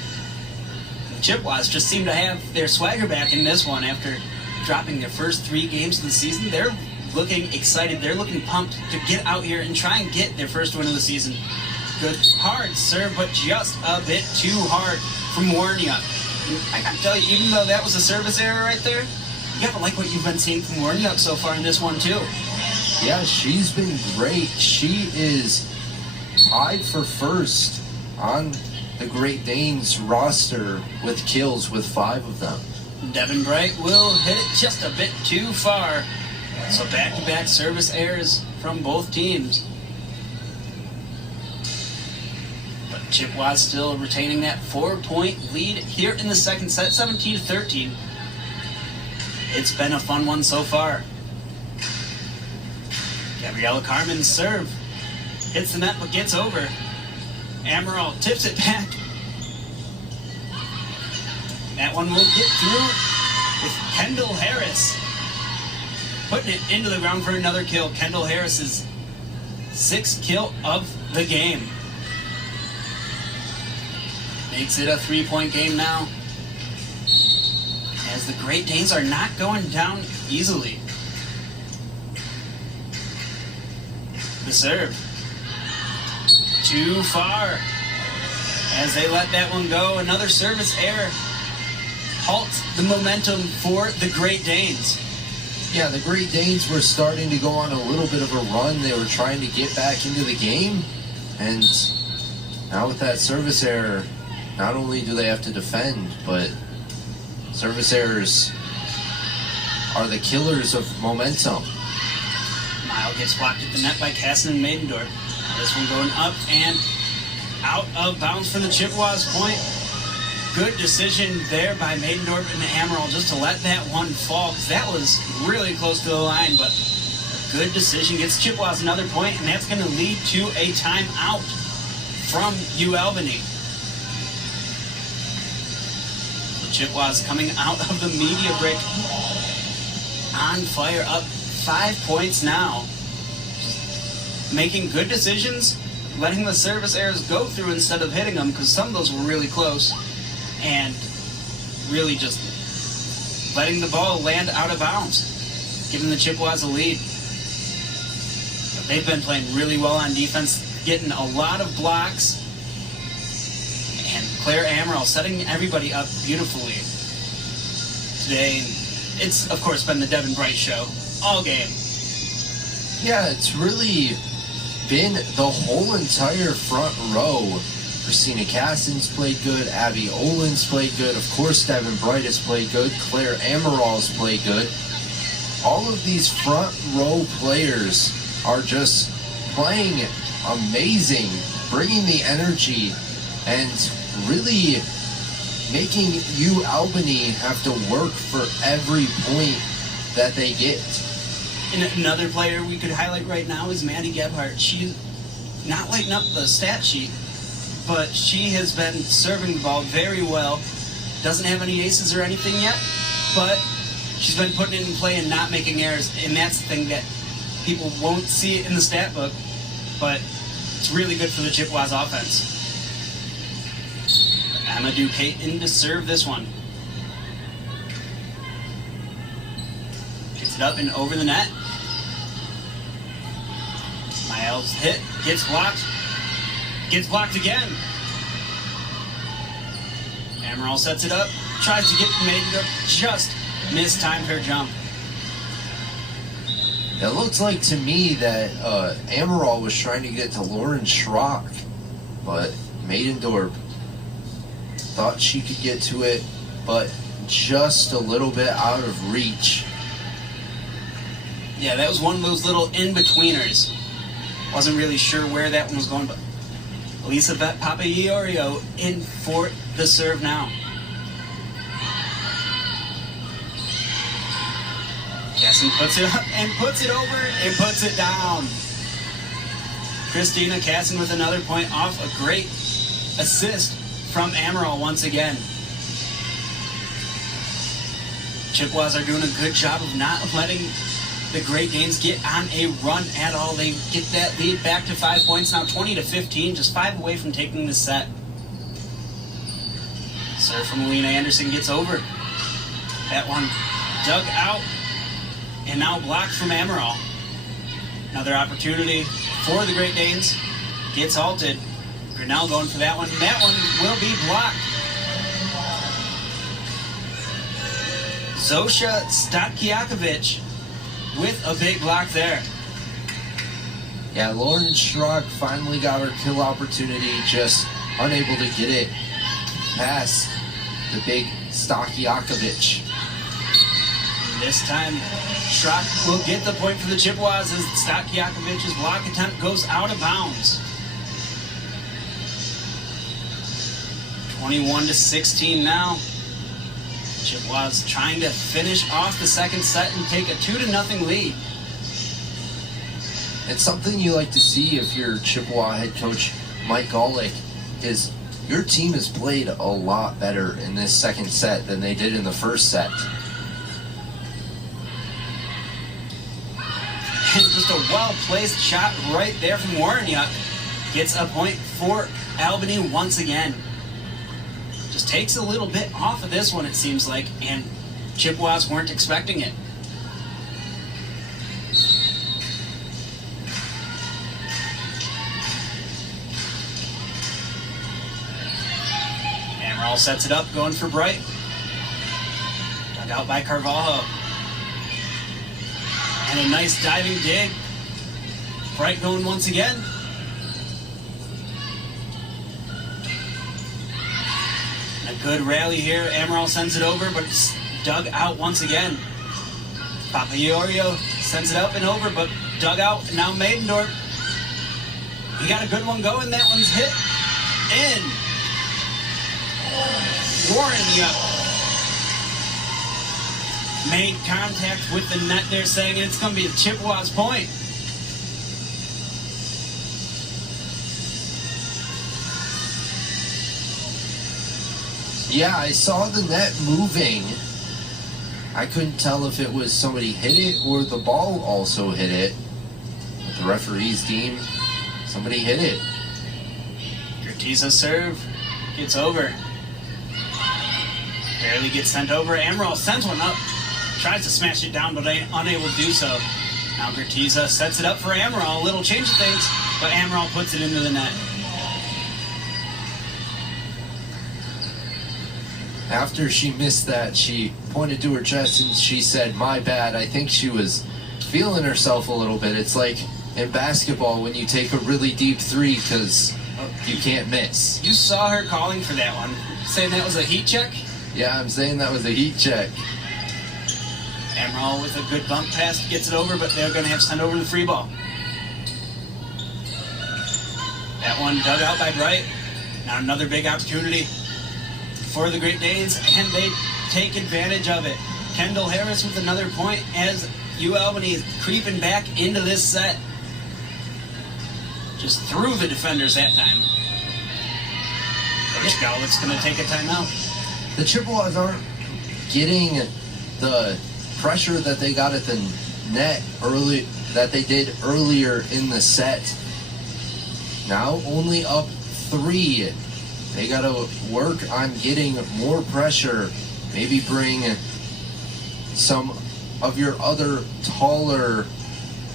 The Chippewas just seem to have their swagger back in this one after dropping their first 3 games of the season. They're looking excited. They're looking pumped to get out here and try and get their first win of the season. Good hard serve, but just a bit too hard from Warniuk. I gotta tell you, even though that was a service error right there, you gotta like what you've been seeing from Warniuk so far in this one too. Yeah, she's been great. She is tied for first on the Great Danes roster with kills with 5 of them. Devin Bright will hit it just a bit too far. So back-to-back service errors from both teams. But Chippewa still retaining that 4-point lead here in the second set, 17-13. It's been a fun one so far. Gabriella Carmen's serve hits the net but gets over. Ammeraal tips it back. That one will get through with Kendall Harris putting it into the ground for another kill. Kendall Harris's 6th kill of the game. Makes it a 3-point game now, as the Great Danes are not going down easily. The serve. Too far. As they let that one go, another service error halts the momentum for the Great Danes. Yeah, the Great Danes were starting to go on a little bit of a run. They were trying to get back into the game. And now with that service error, not only do they have to defend, but service errors are the killers of momentum. Mile gets blocked at the net by Casson and Maidendorf. This one going up and out of bounds for the Chippewas point. Good decision there by Maidendorf and Ammeraal just to let that one fall, because that was really close to the line, but a good decision gets Chippewas another point, and that's going to lead to a timeout from Ualbany. So Chippewas coming out of the media break on fire, up 5 points now. Making good decisions, letting the service errors go through instead of hitting them, because some of those were really close, and really just letting the ball land out of bounds, giving the Chippewas a lead. But they've been playing really well on defense, getting a lot of blocks, and Claire Ammeraal setting everybody up beautifully today. It's, of course, been the Devin Bright show all game. Yeah, it's really been the whole entire front row. Christina Caston's played good, Abby Olin's played good, of course Devin Bright has played good, Claire Ammerall's played good. All of these front row players are just playing amazing, bringing the energy, and really making Ualbany have to work for every point that they get. And another player we could highlight right now is Maddie Gebhardt. She's not lighting up the stat sheet, but she has been serving the ball very well. Doesn't have any aces or anything yet, but she's been putting it in play and not making errors, and that's the thing that people won't see it in the stat book, but it's really good for the Chippewas offense. Amadou Payton to serve this one. Gets it up and over the net. Miles hit, gets blocked again. Ammeraal sets it up, tries to get Maidendorf, just mistimed her jump. It looks like to me that Ammeraal was trying to get to Lauren Schrock, but Maidendorf thought she could get to it, but just a little bit out of reach. Yeah, that was one of those little in-betweeners. Wasn't really sure where that one was going, but Elisabeth Papaiorio in for the serve now. Casson puts it up and puts it over and puts it down. Christina Casson with another point off a great assist from Ammeraal once again. Chippewas are doing a good job of not letting the Great Danes get on a run at all. They get that lead back to 5 points now, 20-15, just 5 away from taking the set. Serve from Alina Anderson gets over. That one dug out and now blocked from Ammeraal. Another opportunity for the Great Danes. Gets halted. Grinnell going for that one. That one will be blocked. Zosha Statkiakovic with a big block there. Yeah, Lauren Schrock finally got her kill opportunity, just unable to get it past the big Stakiakovic. This time, Schrock will get the point for the Chippewas as Stakiakovic's block attempt goes out of bounds. 21-16 now. Chippewas trying to finish off the second set and take a 2-0 lead. It's something you like to see if you're Chippewa head coach Mike Golick, is your team has played a lot better in this second set than they did in the first set. And just a well-placed shot right there from Warrenyuk. Gets a point for Albany once again. Just takes a little bit off of this one, it seems like, and Chippewas weren't expecting it. Ammeraal sets it up, going for Bright. Dug out by Carvalho. And a nice diving dig. Bright going once again. A good rally here. Ammeraal sends it over, but it's dug out once again. Papaiorio sends it up and over, but dug out. Now Maidendorf. He got a good one going. That one's hit in. Warrenyuk made contact with the net there, saying it's going to be a Chippewa's point. Yeah, I saw the net moving. I couldn't tell if it was somebody hit it or the ball also hit it. But the referees deemed somebody hit it. Gertiza serve gets over. Barely gets sent over. Ammeraal sends one up. Tries to smash it down, but unable to do so. Now Gertiza sets it up for Ammeraal. A little change of things, but Ammeraal puts it into the net. After she missed that, she pointed to her chest and she said, "My bad." I think she was feeling herself a little bit. It's like in basketball when you take a really deep three because you can't miss. You saw her calling for that one. Saying that was a heat check? Yeah, I'm saying that was a heat check. Ammeraal with a good bump pass gets it over, but they're going to have to send over the free ball. That one dug out by Bright. Now another big opportunity for the Great Danes, and they take advantage of it. Kendall Harris with another point as UAlbany is creeping back into this set. Just through the defenders that time. Coach Golick's going to take a timeout. The Chippewas aren't getting the pressure that they got at the net that they did earlier in the set. Now only up 3. They got to work on getting more pressure. Maybe bring some of your other taller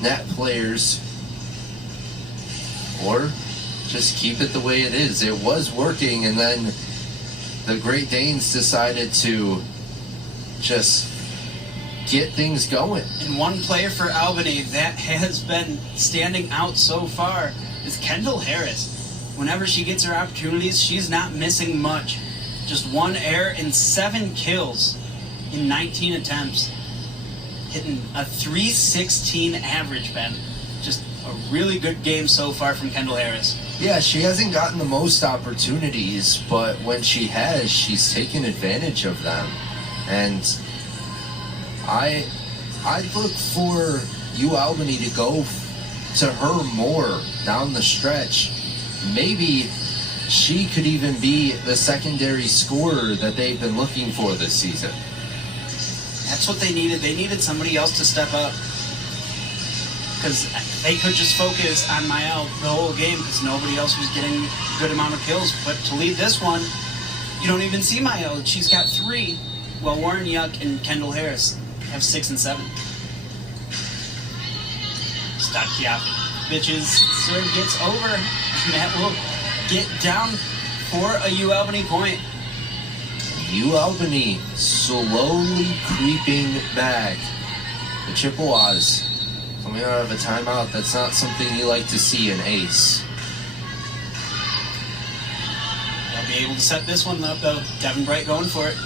net players, or just keep it the way it is. It was working, and then the Great Danes decided to just get things going. And one player for Albany that has been standing out so far is Kendall Harris. Whenever she gets her opportunities, she's not missing much. Just 1 error and 7 kills in 19 attempts. Hitting a .316 average, Ben. Just a really good game so far from Kendall Harris. Yeah, she hasn't gotten the most opportunities, but when she has, she's taken advantage of them. And I look for UAlbany to go to her more down the stretch. Maybe she could even be the secondary scorer that they've been looking for this season. That's what they needed. They needed somebody else to step up. Because they could just focus on Mael the whole game because nobody else was getting a good amount of kills. But to lead this one, you don't even see Mael. She's got 3, while Warrenyuk and Kendall Harris have 6 and 7. Stakiakovic's serve gets over, and that will get down for a UAlbany point. UAlbany slowly creeping back. The Chippewas coming out of a timeout. That's not something you like to see in ace. be able to set this one up though. Devin Bright going for it.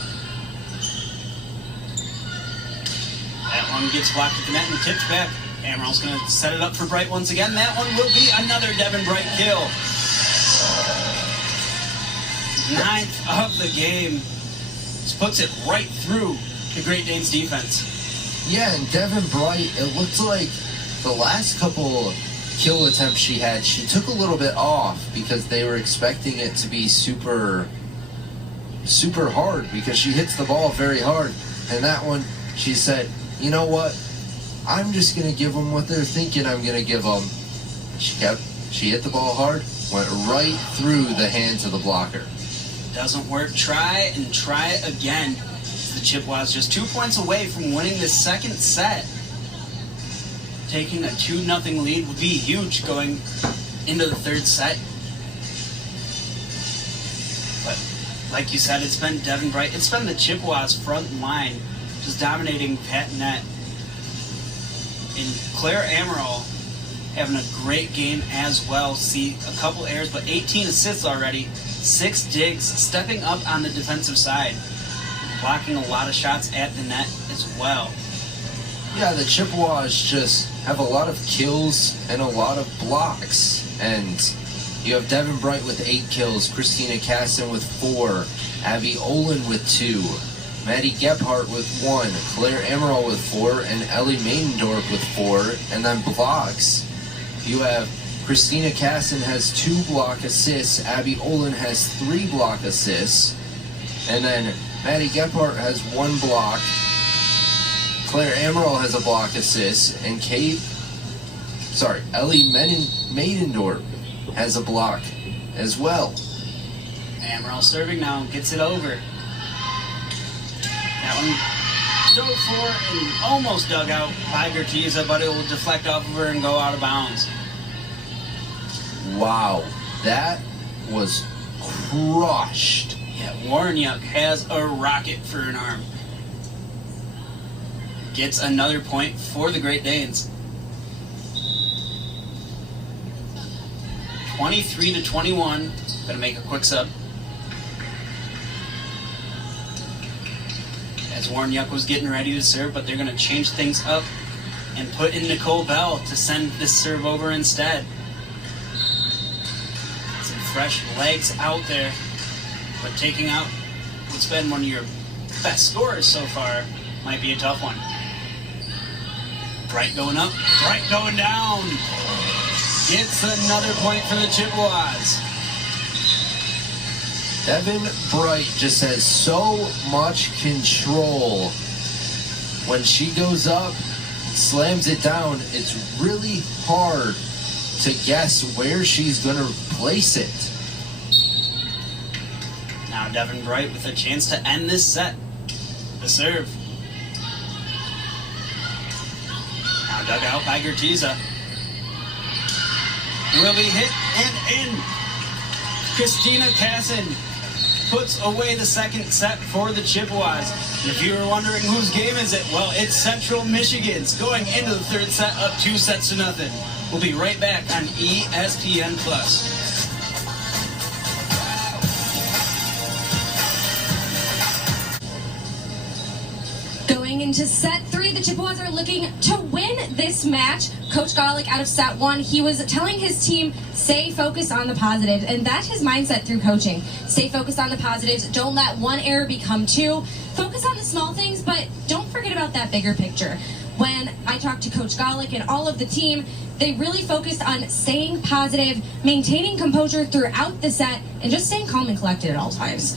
That one gets blocked at the net and tipped back. Ammeral's going to set it up for Bright once again. That one will be another Devin Bright kill. 9th of the game. Just puts it right through the Great Danes defense. Yeah, and Devin Bright, it looked like the last couple kill attempts she had, she took a little bit off because they were expecting it to be super hard because she hits the ball very hard. And that one, she said, you know what? I'm just going to give them what they're thinking I'm going to give them. She hit the ball hard, went right through the hands of the blocker. Doesn't work. Try and try again. The Chippewas just 2 points away from winning the second set. Taking a 2-0 lead would be huge going into the third set. But like you said, it's been Devin Bright. It's been the Chippewas front line just dominating Pat Net. And Iverson-Ammeraal having a great game as well. See a couple errors, but 18 assists already. 6 digs, stepping up on the defensive side. Blocking a lot of shots at the net as well. Yeah, the Chippewas just have a lot of kills and a lot of blocks. And you have Devin Bright with 8 kills, Christina Casson with 4, Abby Olin with 2, Maddie Gebhardt with 1, Iverson-Ammeraal with 4, and Ellie Maidendorf with 4. And then blocks, you have Christina Casson has 2 block assists, Abby Olin has 3 block assists, and then Maddie Gebhardt has 1 block, Iverson-Ammeraal has a block assist, and Ellie Maidendorf has a block as well. Ammeraal serving now, gets it over. That one dove for and almost dug out by Gertiza, but it will deflect off of her and go out of bounds. Wow, that was crushed. Yeah, Warniuk has a rocket for an arm. Gets another point for the Great Danes. 23-21. Gonna make a quick sub. As Warniuk was getting ready to serve, but they're gonna change things up and put in Nicole Bell to send this serve over instead. Some fresh legs out there, but taking out what's been one of your best scorers so far might be a tough one. Bright going up, Bright going down. Gets another point for the Chippewas. Devin Bright just has so much control. When she goes up, slams it down, it's really hard to guess where she's going to place it. Now Devin Bright with a chance to end this set. The serve. Now dug out by Gertiza. Will be hit and in. Christina Casson puts away the second set for the Chippewas. And if you were wondering whose game is it, well, it's Central Michigan's going into the third set up 2-0. We'll be right back on ESPN+. Going into set 3, the Chippewas are looking to win this match. Coach Golick out of set 1, he was telling his team, stay focused on the positives, and that's his mindset through coaching. Stay focused on the positives. Don't let one error become 2. Focus on the small things, but don't forget about that bigger picture. When I talked to Coach Golick and all of the team, they really focused on staying positive, maintaining composure throughout the set, and just staying calm and collected at all times.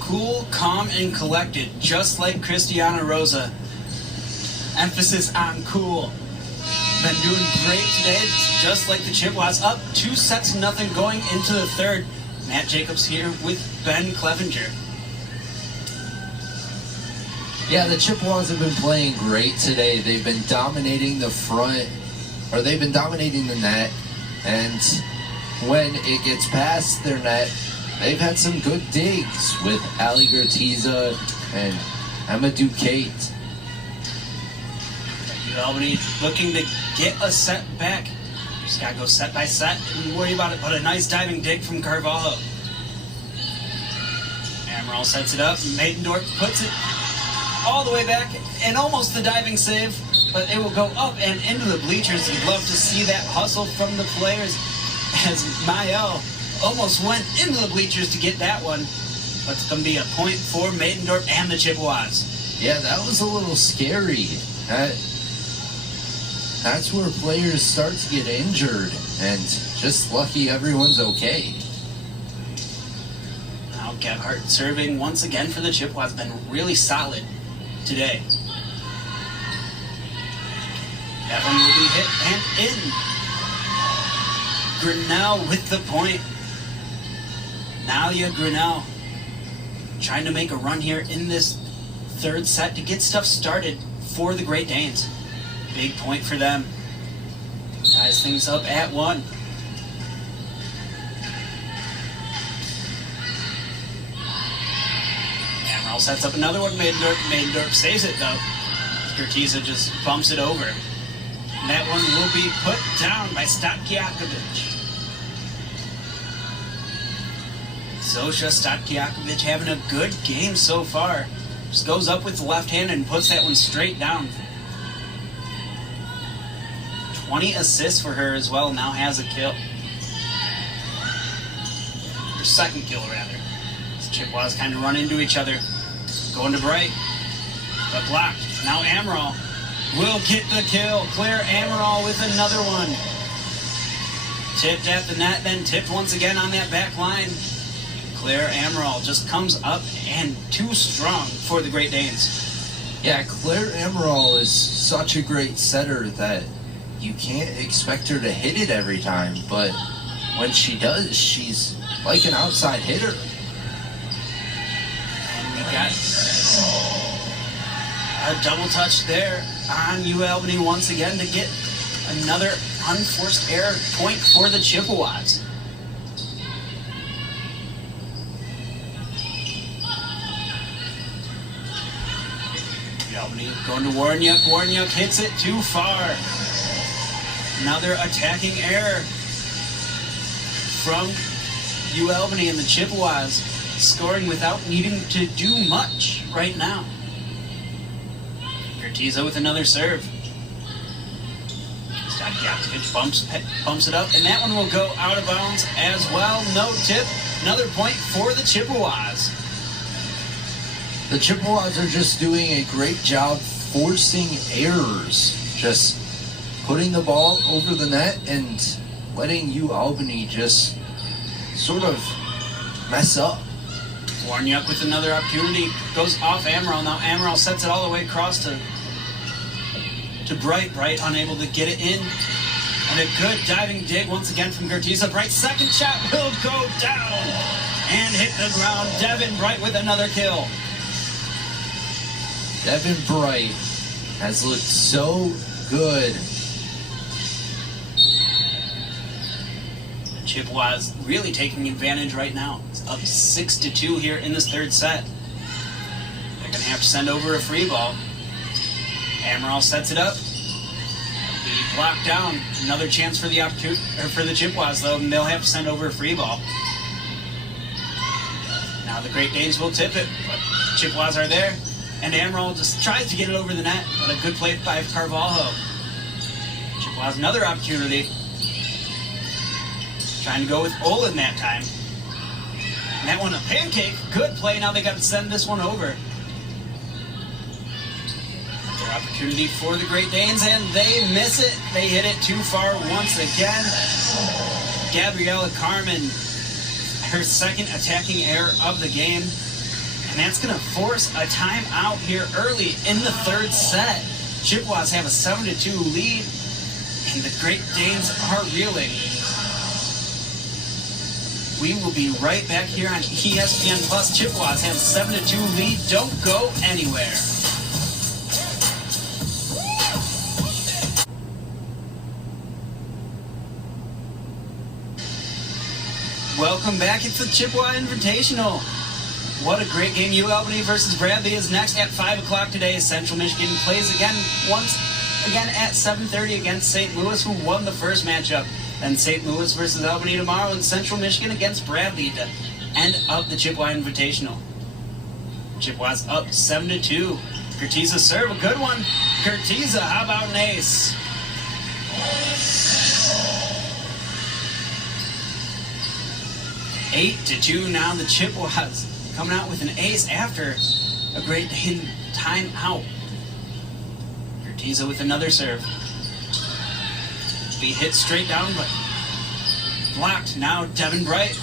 Cool, calm, and collected, just like Cristiana Rosa. Emphasis on cool. Been doing great today, just like the Chippewas, up 2-0 going into the third. Matt Jacobs here with Ben Clevenger. Yeah, the Chippewas have been playing great today. They've been dominating the front, or they've been dominating the net, and when it gets past their net, they've had some good digs with Ali Gertiza and Emma Duquette. Albany looking to get a set back. Just gotta go set by set and worry about it. But a nice diving dig from Carvalho. Ammeraal sets it up. Maidendorf puts it all the way back and almost the diving save, but it will go up and into the bleachers. You'd love to see that hustle from the players as Mael almost went into the bleachers to get that one. But it's going to be a point for Maidendorf and the Chippewas. Yeah, that was a little scary. That's where players start to get injured, and just lucky everyone's okay. Now Gebhardt serving once again for the Chippewas. Been really solid today. That one will be hit and in. Grinnell with the point. Nalia Grinnell trying to make a run here in this third set to get stuff started for the Great Danes. Big point for them. Ties things up at 1. Ammeraal sets up another one. Maidendorf saves it though. Gertiza just bumps it over. And that one will be put down by Statkiakovic. Zosha Statkiakovic having a good game so far. Just goes up with the left hand and puts that one straight down. 20 assists for her as well, now has a kill. Her second kill, rather. As Chippewas kind of run into each other. Going to Bright, but blocked. Now Ammeraal will get the kill. Claire Ammeraal with another one. Tipped at the net, then tipped once again on that back line. Claire Ammeraal just comes up and too strong for the Great Danes. Yeah, Claire Ammeraal is such a great setter that you can't expect her to hit it every time, but when she does, she's like an outside hitter. And we got a double touch there on Ualbany once again to get another unforced error point for the Chippewas. Ualbany going to Warniuk. Warniuk hits it too far. Another attacking error from Ualbany, and the Chippewas scoring without needing to do much right now. Gertiza with another serve. Statkiakovic bumps it up, and that one will go out of bounds as well. No tip. Another point for the Chippewas. The Chippewas are just doing a great job forcing errors. Just putting the ball over the net and letting Ualbany just sort of mess up. Warniuk with another opportunity. Goes off Ammeraal. Now Ammeraal sets it all the way across to Bright. Bright unable to get it in. And a good diving dig once again from Gertiza. Bright's second shot will go down and hit the ground. Devin Bright with another kill. Devin Bright has looked so good. Chippewas really taking advantage right now. It's up 6-2 here in this third set. They're going to have to send over a free ball. Ammeraal sets it up. It'll be blocked down. Another chance for the Chippewas though, and they'll have to send over a free ball. Now the Great Danes will tip it, but Chippewas are there, and Ammeraal just tries to get it over the net, but a good play by Carvalho. Chippewas another opportunity. Trying to go with Olin that time. And that one a pancake. Good play. Now they got to send this one over. Another opportunity for the Great Danes, and they miss it. They hit it too far once again. Gabriella Carmen, her second attacking error of the game. And that's going to force a timeout here early in the third set. Chippewas have a 7-2 lead, and the Great Danes are reeling. We will be right back here on ESPN Plus. Chippewas have a 7-2 lead. Don't go anywhere. Welcome back. It's the Chippewa Invitational. What a great game. Ualbany versus Bradley is next at 5 o'clock today. Central Michigan plays once again at 7:30 against St. Louis, who won the first matchup. And St. Louis versus Albany tomorrow, and Central Michigan against Bradley to end up the Chippewa Invitational. Chippewas up 7-2. Curtiza serve, a good one. Curtiza, how about an ace? Eight to 2 now. The Chippewas coming out with an ace after a great hidden timeout. Curtiza with another serve. Be hit straight down, but blocked. Now Devin Bright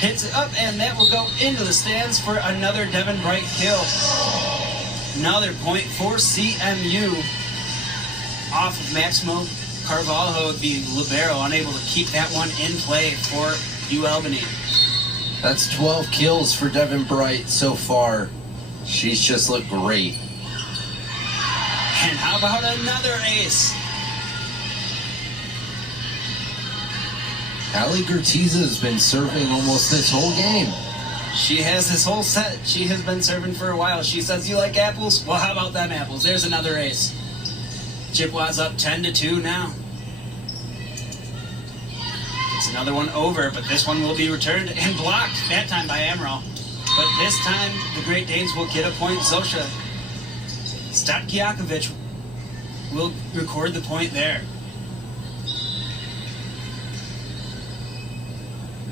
hits it up, and that will go into the stands for another Devin Bright kill. Another point for CMU off of Maximo Carvalho, the libero, unable to keep that one in play for Ualbany. That's 12 kills for Devin Bright so far. She's just looked great. And how about another ace? Ali Curtiza has been serving almost this whole game. She has this whole set. She has been serving for a while. She says, you like apples? Well, how about them apples? There's another ace. Chippewas up 10-2 now. It's another one over, but this one will be returned and blocked, that time by Ammeraal. But this time, the Great Danes will get a point. Zosha Statkiakovic will record the point there.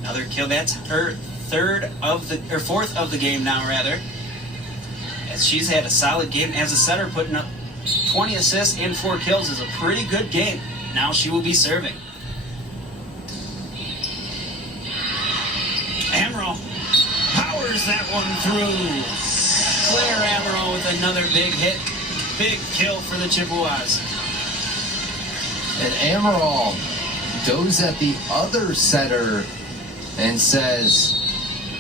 Another kill. That's her fourth of the game now, rather. As she's had a solid game as a setter, putting up 20 assists and 4 kills is a pretty good game. Now she will be serving. Ammeraal powers that one through. Claire Ammeraal with another big hit. Big kill for the Chippewas. And Ammeraal goes at the other setter and says,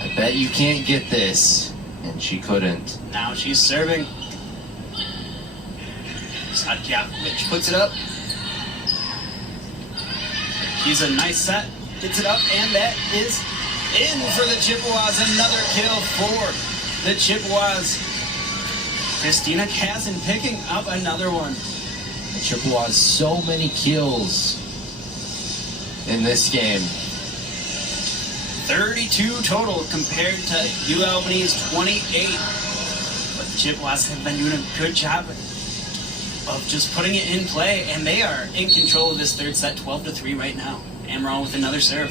I bet you can't get this. And she couldn't. Now she's serving. Sadkiakovic puts it up. She's a nice set. Gets it up, and that is in for the Chippewas. Another kill for the Chippewas. Christina Kazin picking up another one. The Chippewas, so many kills in this game. 32 total compared to Ualbany's 28. But the Chippewas have been doing a good job of just putting it in play, and they are in control of this third set, 12-3 right now. Ammeraal with another serve.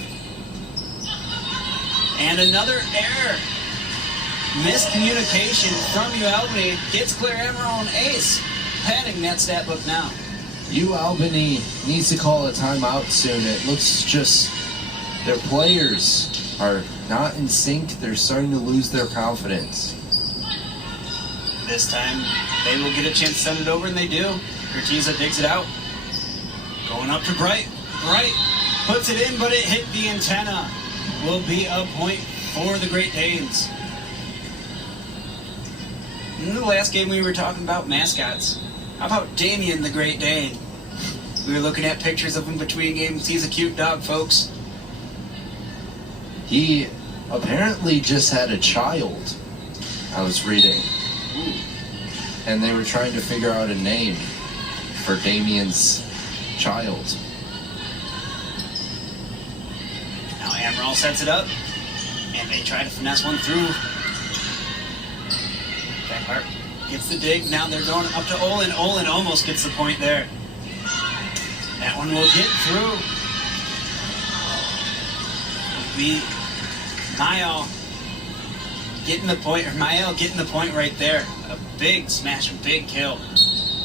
And another error. Miscommunication from Ualbany gets Claire Ammeraal an ace, padding that stat book now. Ualbany needs to call a timeout soon. It looks just their players are not in sync. They're starting to lose their confidence. This time, they will get a chance to send it over, and they do. Curtiza digs it out. Going up to Bright. Bright puts it in, but it hit the antenna. Will be a point for the Great Danes. In the last game, we were talking about mascots. How about Damien the Great Dane? We were looking at pictures of him between games. He's a cute dog, folks. He apparently just had a child, I was reading. Ooh. And they were trying to figure out a name for Damien's child. Now Ammeraal sets it up, and they try to finesse one through. Backhart gets the dig. Now they're going up to Olin. Olin almost gets the point there. That one will get through. Mael getting the point, or Mael getting the point right there. A big smash, a big kill.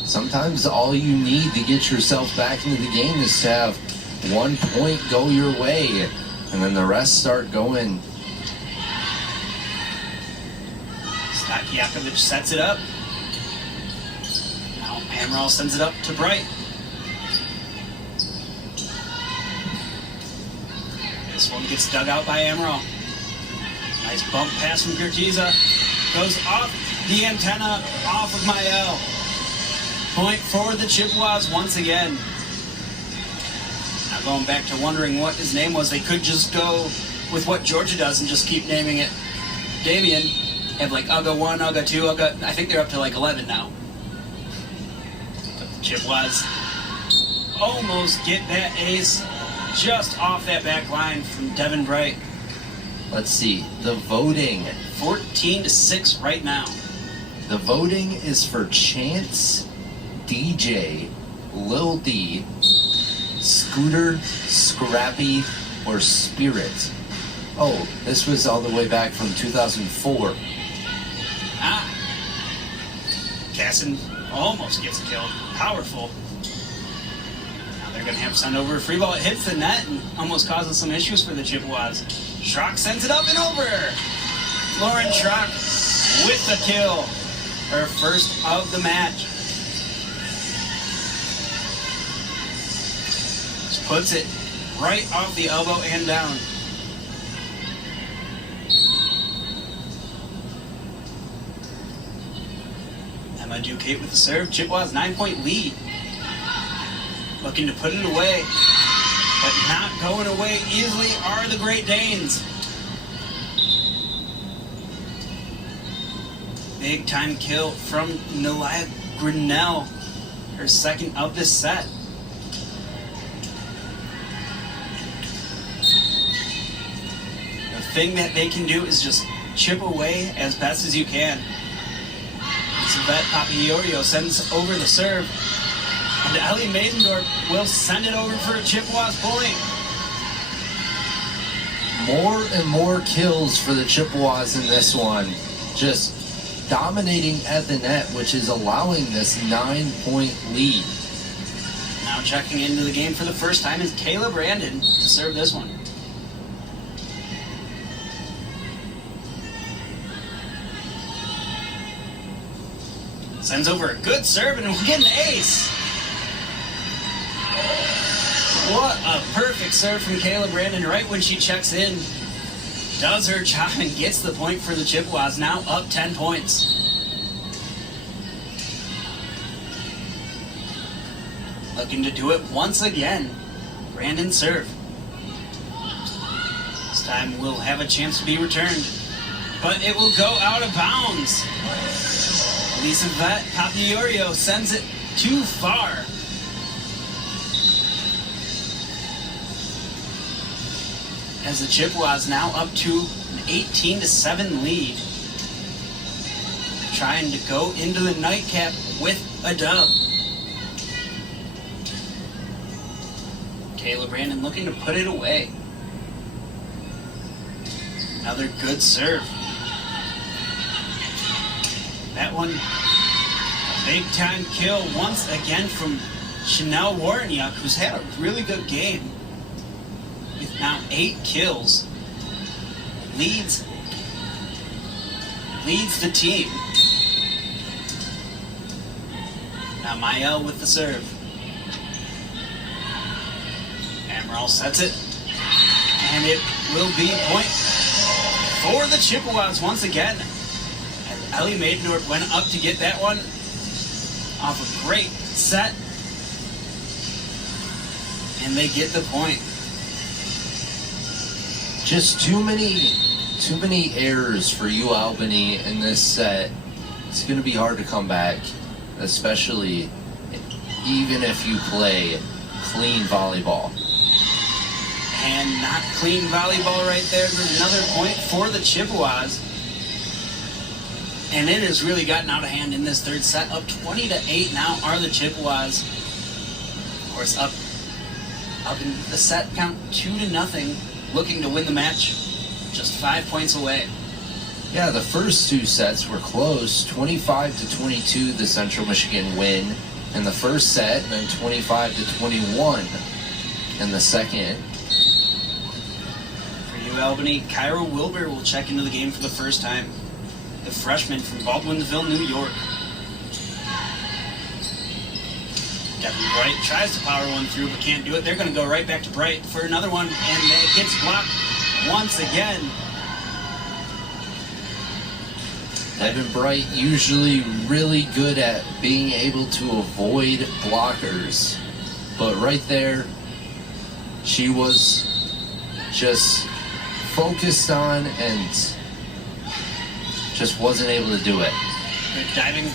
Sometimes all you need to get yourself back into the game is to have 1 point go your way, and then the rest start going. Statkiakovic sets it up. Now Ammeraal sends it up to Bright. This one gets dug out by Ammeraal. Nice bump pass from Curtiza. Goes off the antenna, off of Mael. Point for the Chippewas once again. Now going back to wondering what his name was, they could just go with what Georgia does and just keep naming it Damien. Have like UGA 1, UGA 2, UGA... I think they're up to like 11 now. But the Chippewas almost get that ace just off that back line from Devin Bright. Let's see. The voting. 14-6 right now. The voting is for Chance, DJ, Lil D, Scooter, Scrappy, or Spirit. Oh, this was all the way back from 2004. Ah. Casson almost gets a kill. Powerful. Now they're going to have to send over a free ball. It hits the net and almost causes some issues for the Chippewas. Schrock sends it up and over. Lauren Schrock with the kill. Her first of the match. Just puts it right off the elbow and down. Emma Duquette with the serve. Chippewas 9-point lead. Looking to put it away, but not going away easily are the Great Danes. Big time kill from Nelia Grinnell, her second of this set. The thing that they can do is just chip away as best as you can. Yvette Papaiorio sends over the serve, and Ellie Maidendorf will send it over for a Chippewas point. More and more kills for the Chippewas in this one. Just dominating at the net, which is allowing this 9-point lead. Now checking into the game for the first time is Kayla Brandon to serve this one. Sends over a good serve and we'll get an ace. What a perfect serve from Kayla Brandon right when she checks in. Does her job and gets the point for the Chippewas, now up 10 points. Looking to do it once again. Brandon serve. This time will have a chance to be returned, but it will go out of bounds. Elisabeth Papaiorio sends it too far. As the Chippewas now up to an 18-7 lead. Trying to go into the nightcap with a dub. Kayla Brandon looking to put it away. Another good serve. That one, a big time kill once again from Chanel Warniuk, who's had a really good game. With now 8 kills, leads the team. Now Mael with the serve. Ammeraal sets it, and it will be point for the Chippewas once again. And Ellie Maidendorf went up to get that one off a great set, and they get the point. Just too many errors for Ualbany in this set. It's going to be hard to come back, especially even if you play clean volleyball. And not clean volleyball right there. There's another point for the Chippewas. And it has really gotten out of hand in this third set. Up 20-8 now are the Chippewas. Of course, up in the set count 2-0. Looking to win the match, just 5 points away. Yeah, the first 2 sets were close. 25-22, the Central Michigan win in the first set, and then 25-21 in the second. For Ualbany, Kyra Wilbur will check into the game for the first time. The freshman from Baldwinsville, New York. Devin Bright tries to power one through, but can't do it. They're going to go right back to Bright for another one, and it gets blocked once again. Devin Bright usually really good at being able to avoid blockers, but right there, she was just focused on and just wasn't able to do it. Good diving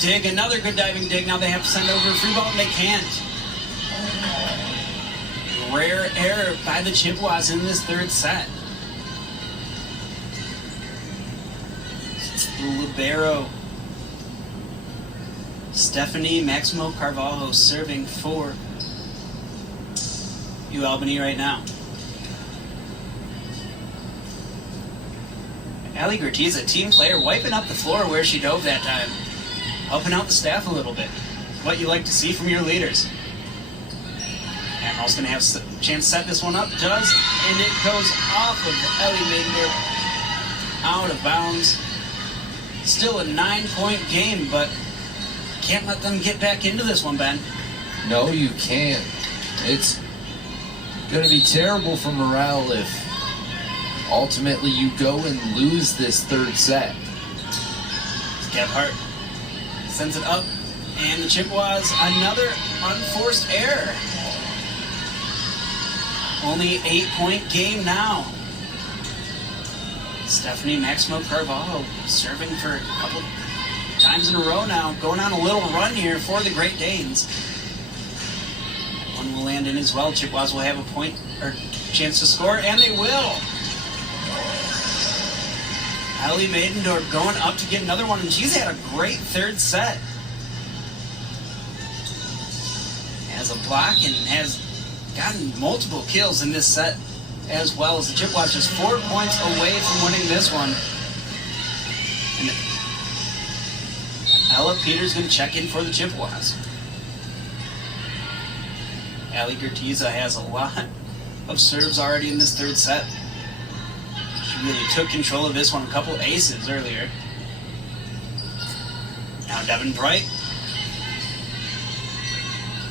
dig, another good diving dig. Now they have to send over a free ball, and they can't. Rare error by the Chippewas in this third set. libero Stephanie Maximo Carvalho serving for Ualbany right now. Ali Gertiza, team player, wiping up the floor where she dove that time. Helping out the staff a little bit. What you like to see from your leaders. Ammeral's going to have a chance to set this one up. Does, and it goes off of Ellie Maidender. Out of bounds. Still a 9-point game, but can't let them get back into this one, Ben. No, you can't. It's going to be terrible for morale if ultimately you go and lose this third set. Gebhardt sends it up, and the Chippewas, another unforced error. Only 8-point game now. Stephanie Maximo Carvalho serving for a couple times in a row now, going on a little run here for the Great Danes. One will land in as well. Chippewas will have a point or chance to score, and they will. Ellie Maidendorf going up to get another one, and she's had a great third set. Has a block and has gotten multiple kills in this set as well, as the Chippewas just 4 points away from winning this one. And Ella Peters going to check in for the Chippewas. Ali Gertiza has a lot of serves already in this third set. She really took control of this one, a couple aces earlier. Now Devin Bright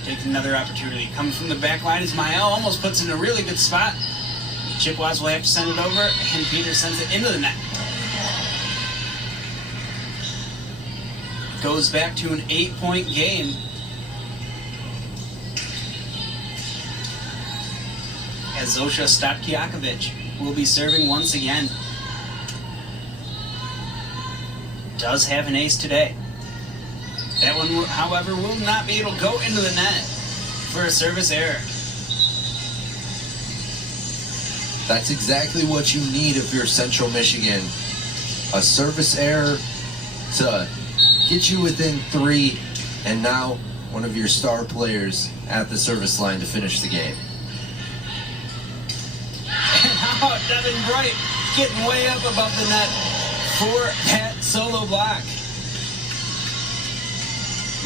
taking another opportunity. Coming from the back line is Mael, almost puts in a really good spot. The Chippewas will have to send it over, and Peter sends it into the net. Goes back to an 8-point game. As Zosha Statkiakovic will be serving once again. Does have an ace today. That one, however, will not be able to go into the net for a service error. That's exactly what you need if you're Central Michigan. A service error to get you within 3, and now one of your star players at the service line to finish the game. And how about Devin Bright getting way up above the net for that solo block?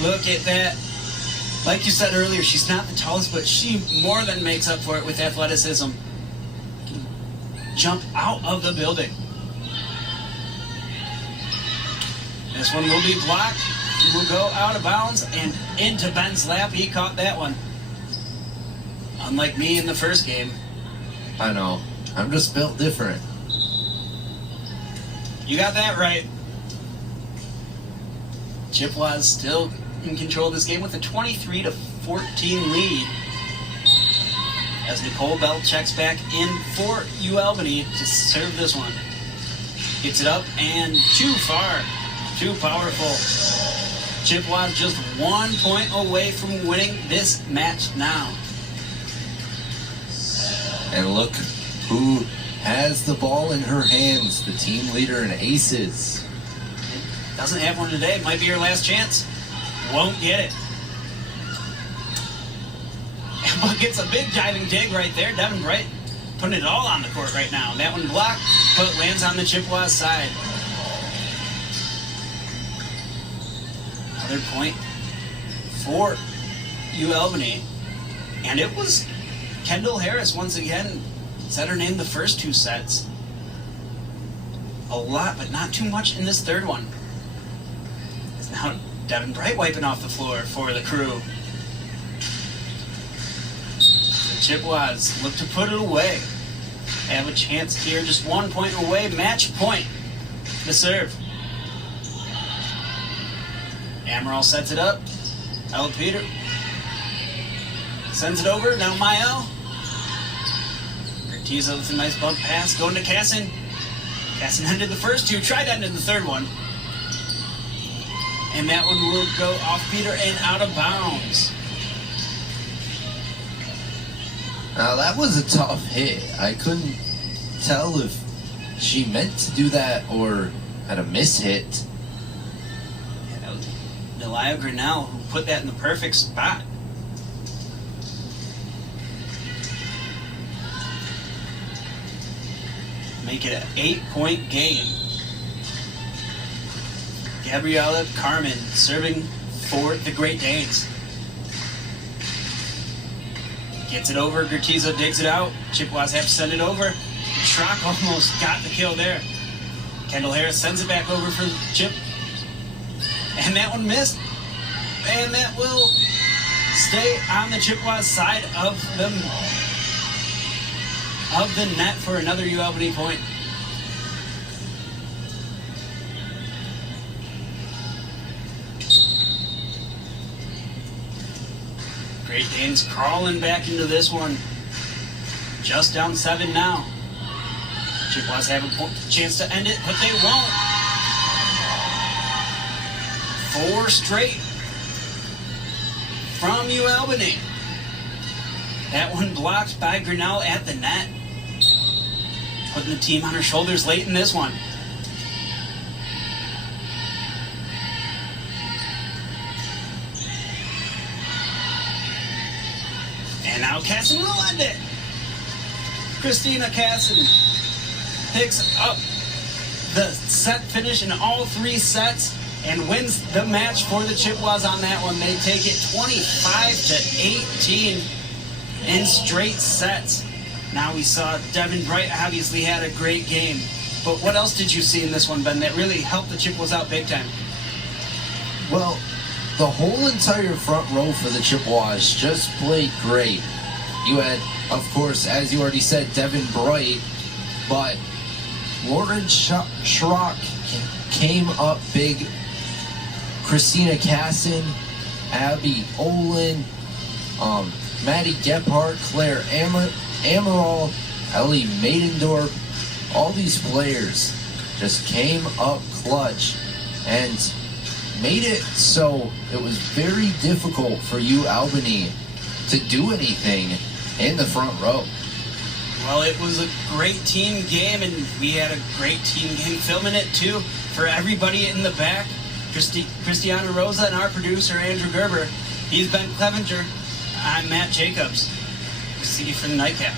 Look at that. Like you said earlier, she's not the tallest, but she more than makes up for it with athleticism. Jump out of the building. This one will be blocked. It will go out of bounds and into Ben's lap. He caught that one. Unlike me in the first game. I know. I'm just built different. You got that right. Chippewas still in control of this game with a 23-14 lead. As Nicole Bell checks back in for Ualbany to serve this one. Gets it up and too far. Too powerful. Chippewas just 1 point away from winning this match now. And look who has the ball in her hands, the team leader in aces. Doesn't have one today. Might be her last chance. Won't get it. But gets a big diving dig right there. Devin Bright putting it all on the court right now. That one blocked, but lands on the Chippewas side. Another point for Ualbany. And it was Kendall Harris once again said her name the first 2 sets. A lot, but not too much in this third one. It's now Devin Bright wiping off the floor for the crew. The Chippewas look to put it away. Have a chance here, just 1 point away. Match point to serve. Ammeraal sets it up. Ella Peter sends it over. Now Mael. Gertiza with a nice bump pass. Going to Casson. Casson ended the first 2. Tried to end the third one. And that one will go off Peter and out of bounds. Now that was a tough hit. I couldn't tell if she meant to do that or had a miss hit. Yeah, that was Delia Grinnell who put that in the perfect spot. Make it an 8-point game. Gabriella Carmen serving for the Great Danes. Gets it over, Gertizo digs it out. Chippewas have to send it over. Schrock almost got the kill there. Kendall Harris sends it back over for Chip. And that one missed. And that will stay on the Chippewas side of the net for another UAlbany point. Great Danes crawling back into this one. Just down 7 now. Chippewas have a chance to end it, but they won't. 4 straight from UAlbany. That one blocked by Grinnell at the net. Putting the team on her shoulders late in this one. And now Casson will end it. Christina Casson picks up the set finish in all 3 sets and wins the match for the Chippewas on that one. They take it 25-18 in straight sets. Now we saw Devin Bright obviously had a great game. But what else did you see in this one, Ben, that really helped the Chippewas out big time? Well, the whole entire front row for the Chippewas just played great. You had, of course, as you already said, Devin Bright, but Lauren Schrock came up big. Christina Casson, Abby Olin, Maddie Gephardt, Claire Ammeraal, Ellie Maidendorf, all these players just came up clutch and made it so it was very difficult for UAlbany to do anything in the front row. Well, it was a great team game, and we had a great team game filming it too for everybody in the back. Christiana Rosa and our producer, Andrew Gerber. He's Ben Clevenger. I'm Matt Jacobs. See you for the nightcap.